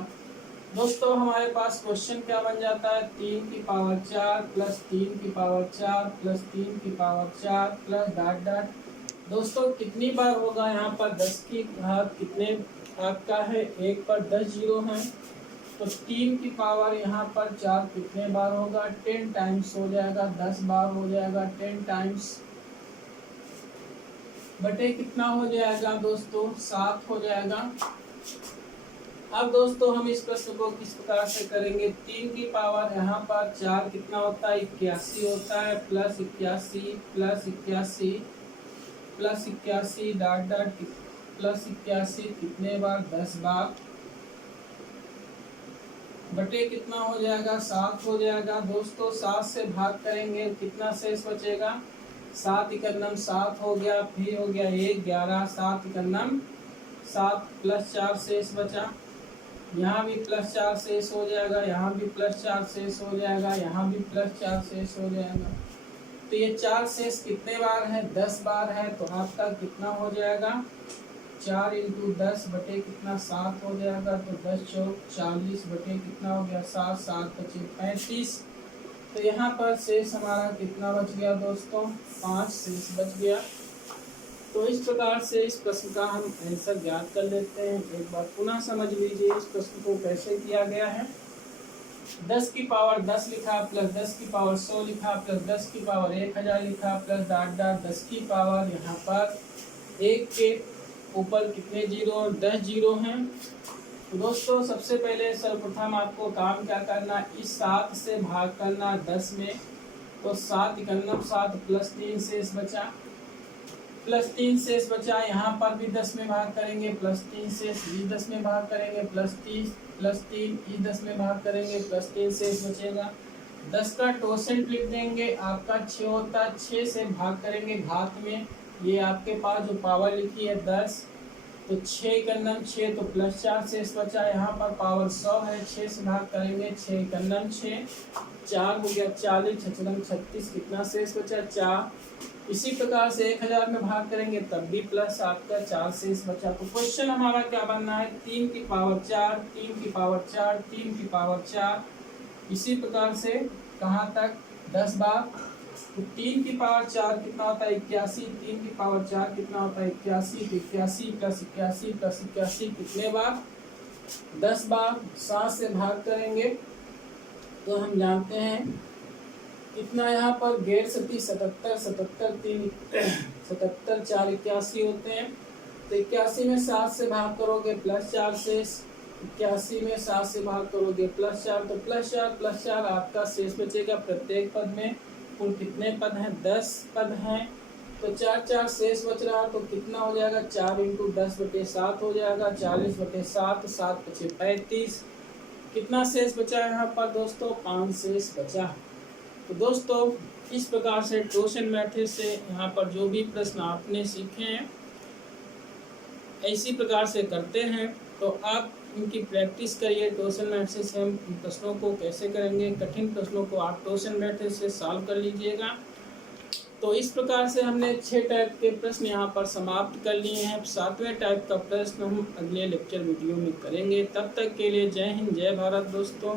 दोस्तों हमारे पास क्वेश्चन क्या बन जाता है? 3 की पावर 4 प्लस 3 की पावर 4 प्लस 3 की पावर 4 प्लस डॉट डॉट। दोस्तों कितनी बार होगा यहाँ पर 10 की घात? कितने आपका है? 1 पर 10 जीरो हैं, तो 3 की पावर यहाँ पर 4 कितने बार होगा? 10 टाइम्स हो जाएगा, 10 बार हो जाएगा। 10 टाइम्स बटे कितना हो जाएगा दोस्तों? 7 हो जाएगा। अब दोस्तों हम इस प्रश्न को किस प्रकार से करेंगे? 3 की पावर यहाँ पर 4 कितना होता है? 81 होता है, plus 81 plus 81 plus 81 dot dot plus 81 कितने बार? 10 बार, बटे कितना हो जाएगा? 7 हो जाएगा। दोस्तों 7 से भाग करेंगे, कितना शेष बचेगा? 7 एकन्नम 7 हो गया, फिर हो गया 1 11, 7 एकन्नम 7 +4 शेष बचा। यहाँ भी +4 शेष हो जाएगा, यहाँ भी +4 शेष हो जाएगा, यहाँ भी +4 शेष हो जाएगा। तो ये 4 शेष कितने बार है? 10 बार है। तो आपका कितना हो जाएगा? 4 × 10 बटे कितना? 7 हो जाएगा। तो 10 चौक 40 बटे कितना हो गया? 7 7 × 5 35। तो यहाँ पर शेष हमारा कितना बच गया दोस्तों? 5 शेष बच गया। तो इस प्रकार से इस प्रश्न का हम आंसर ज्ञात कर लेते हैं। एक बार पुनः समझ लीजिए इस प्रश्न को कैसे किया गया है। 10 की पावर 10 लिखा, प्लस 10 की पावर 100 लिखा, प्लस 10 की पावर 1000 लिखा, प्लस डॉट डॉट 10 की पावर यहाँ पर 1 के ऊपर कितने जीरो? 10 जीरो हैं। तो दोस्तों सबसे पहले सर्वप्रथम आपको काम क्या करना? इस 7 से भाग करना 10 में, तो 7 एकन्नम 7 प्लस 3 शेष बचा, प्लस 3 शेष बचा। यहाँ पर भी 10 में भाग करेंगे, प्लस 3 शेष, ये 10 में भाग करेंगे, प्लस 3 ये 10 में भाग करेंगे, प्लस 3 शेष बचेगा। 10 का टोसेंट लिख देंगे, आपका 6 होता है, 6 से भाग करेंगे घात में, ये आपके पास जो पावर लिखी है 10, तो 6 एकन्नम 6 तो +4 शेष बचा। यहाँ पर पावर 100 है, 6 से भाग करेंगे, 6 एकन्नम 6 4 हो गया 40 6 36 कितना शेष बचा? 4। इसी प्रकार से 1000 में भाग करेंगे तब भी प्लस आपका 4 शेष बचा। तो क्वेश्चन हमारा क्या बनना है? 3 की पावर 4 3 की पावर 4 3 की पावर 4। इसी प्रकार से कहाँ तक? 10 बार। तो 3 की पावर 4 कितना होता है? 81। 3 की पावर 4 कितना होता है? 81। 81 प्लस 81 प्लस 81 कितने बार? 10 बार। 7 से भाग करेंगे तो हम जानते हैं कितना यहाँ पर 1.5 77 77 3 77 4 81 होते हैं। तो 81 में 7 से भाग करोगे +4 शेष, 81 में 7 से भाग करोगे +4, तो +4 आपका शेष बचेगा। प्रत्येक पद में कुल कितने पद हैं? 10 पद हैं। तो 4 शेष बच रहा, तो कितना हो जाएगा? 4 × 10 बटे 7 हो जाएगा, 40 बटे 7 7 × 5 35। कितना शेष बचा यहाँ पर दोस्तों? 5 शेष बचा। तो दोस्तों इस प्रकार से टोशन मेथड से यहाँ पर जो भी प्रश्न आपने सीखे हैं इसी प्रकार से करते हैं। तो आप इनकी प्रैक्टिस करिए। टोशन मेथड से हम प्रश्नों को कैसे करेंगे, कठिन प्रश्नों को आप टोशन मेथड से सॉल्व कर लीजिएगा। तो इस प्रकार से हमने 6 टाइप के प्रश्न यहाँ पर समाप्त कर लिए हैं। 7वें टाइप का प्रश्न हम अगले लेक्चर वीडियो में करेंगे। तब तक के लिए जय हिंद जय भारत दोस्तों।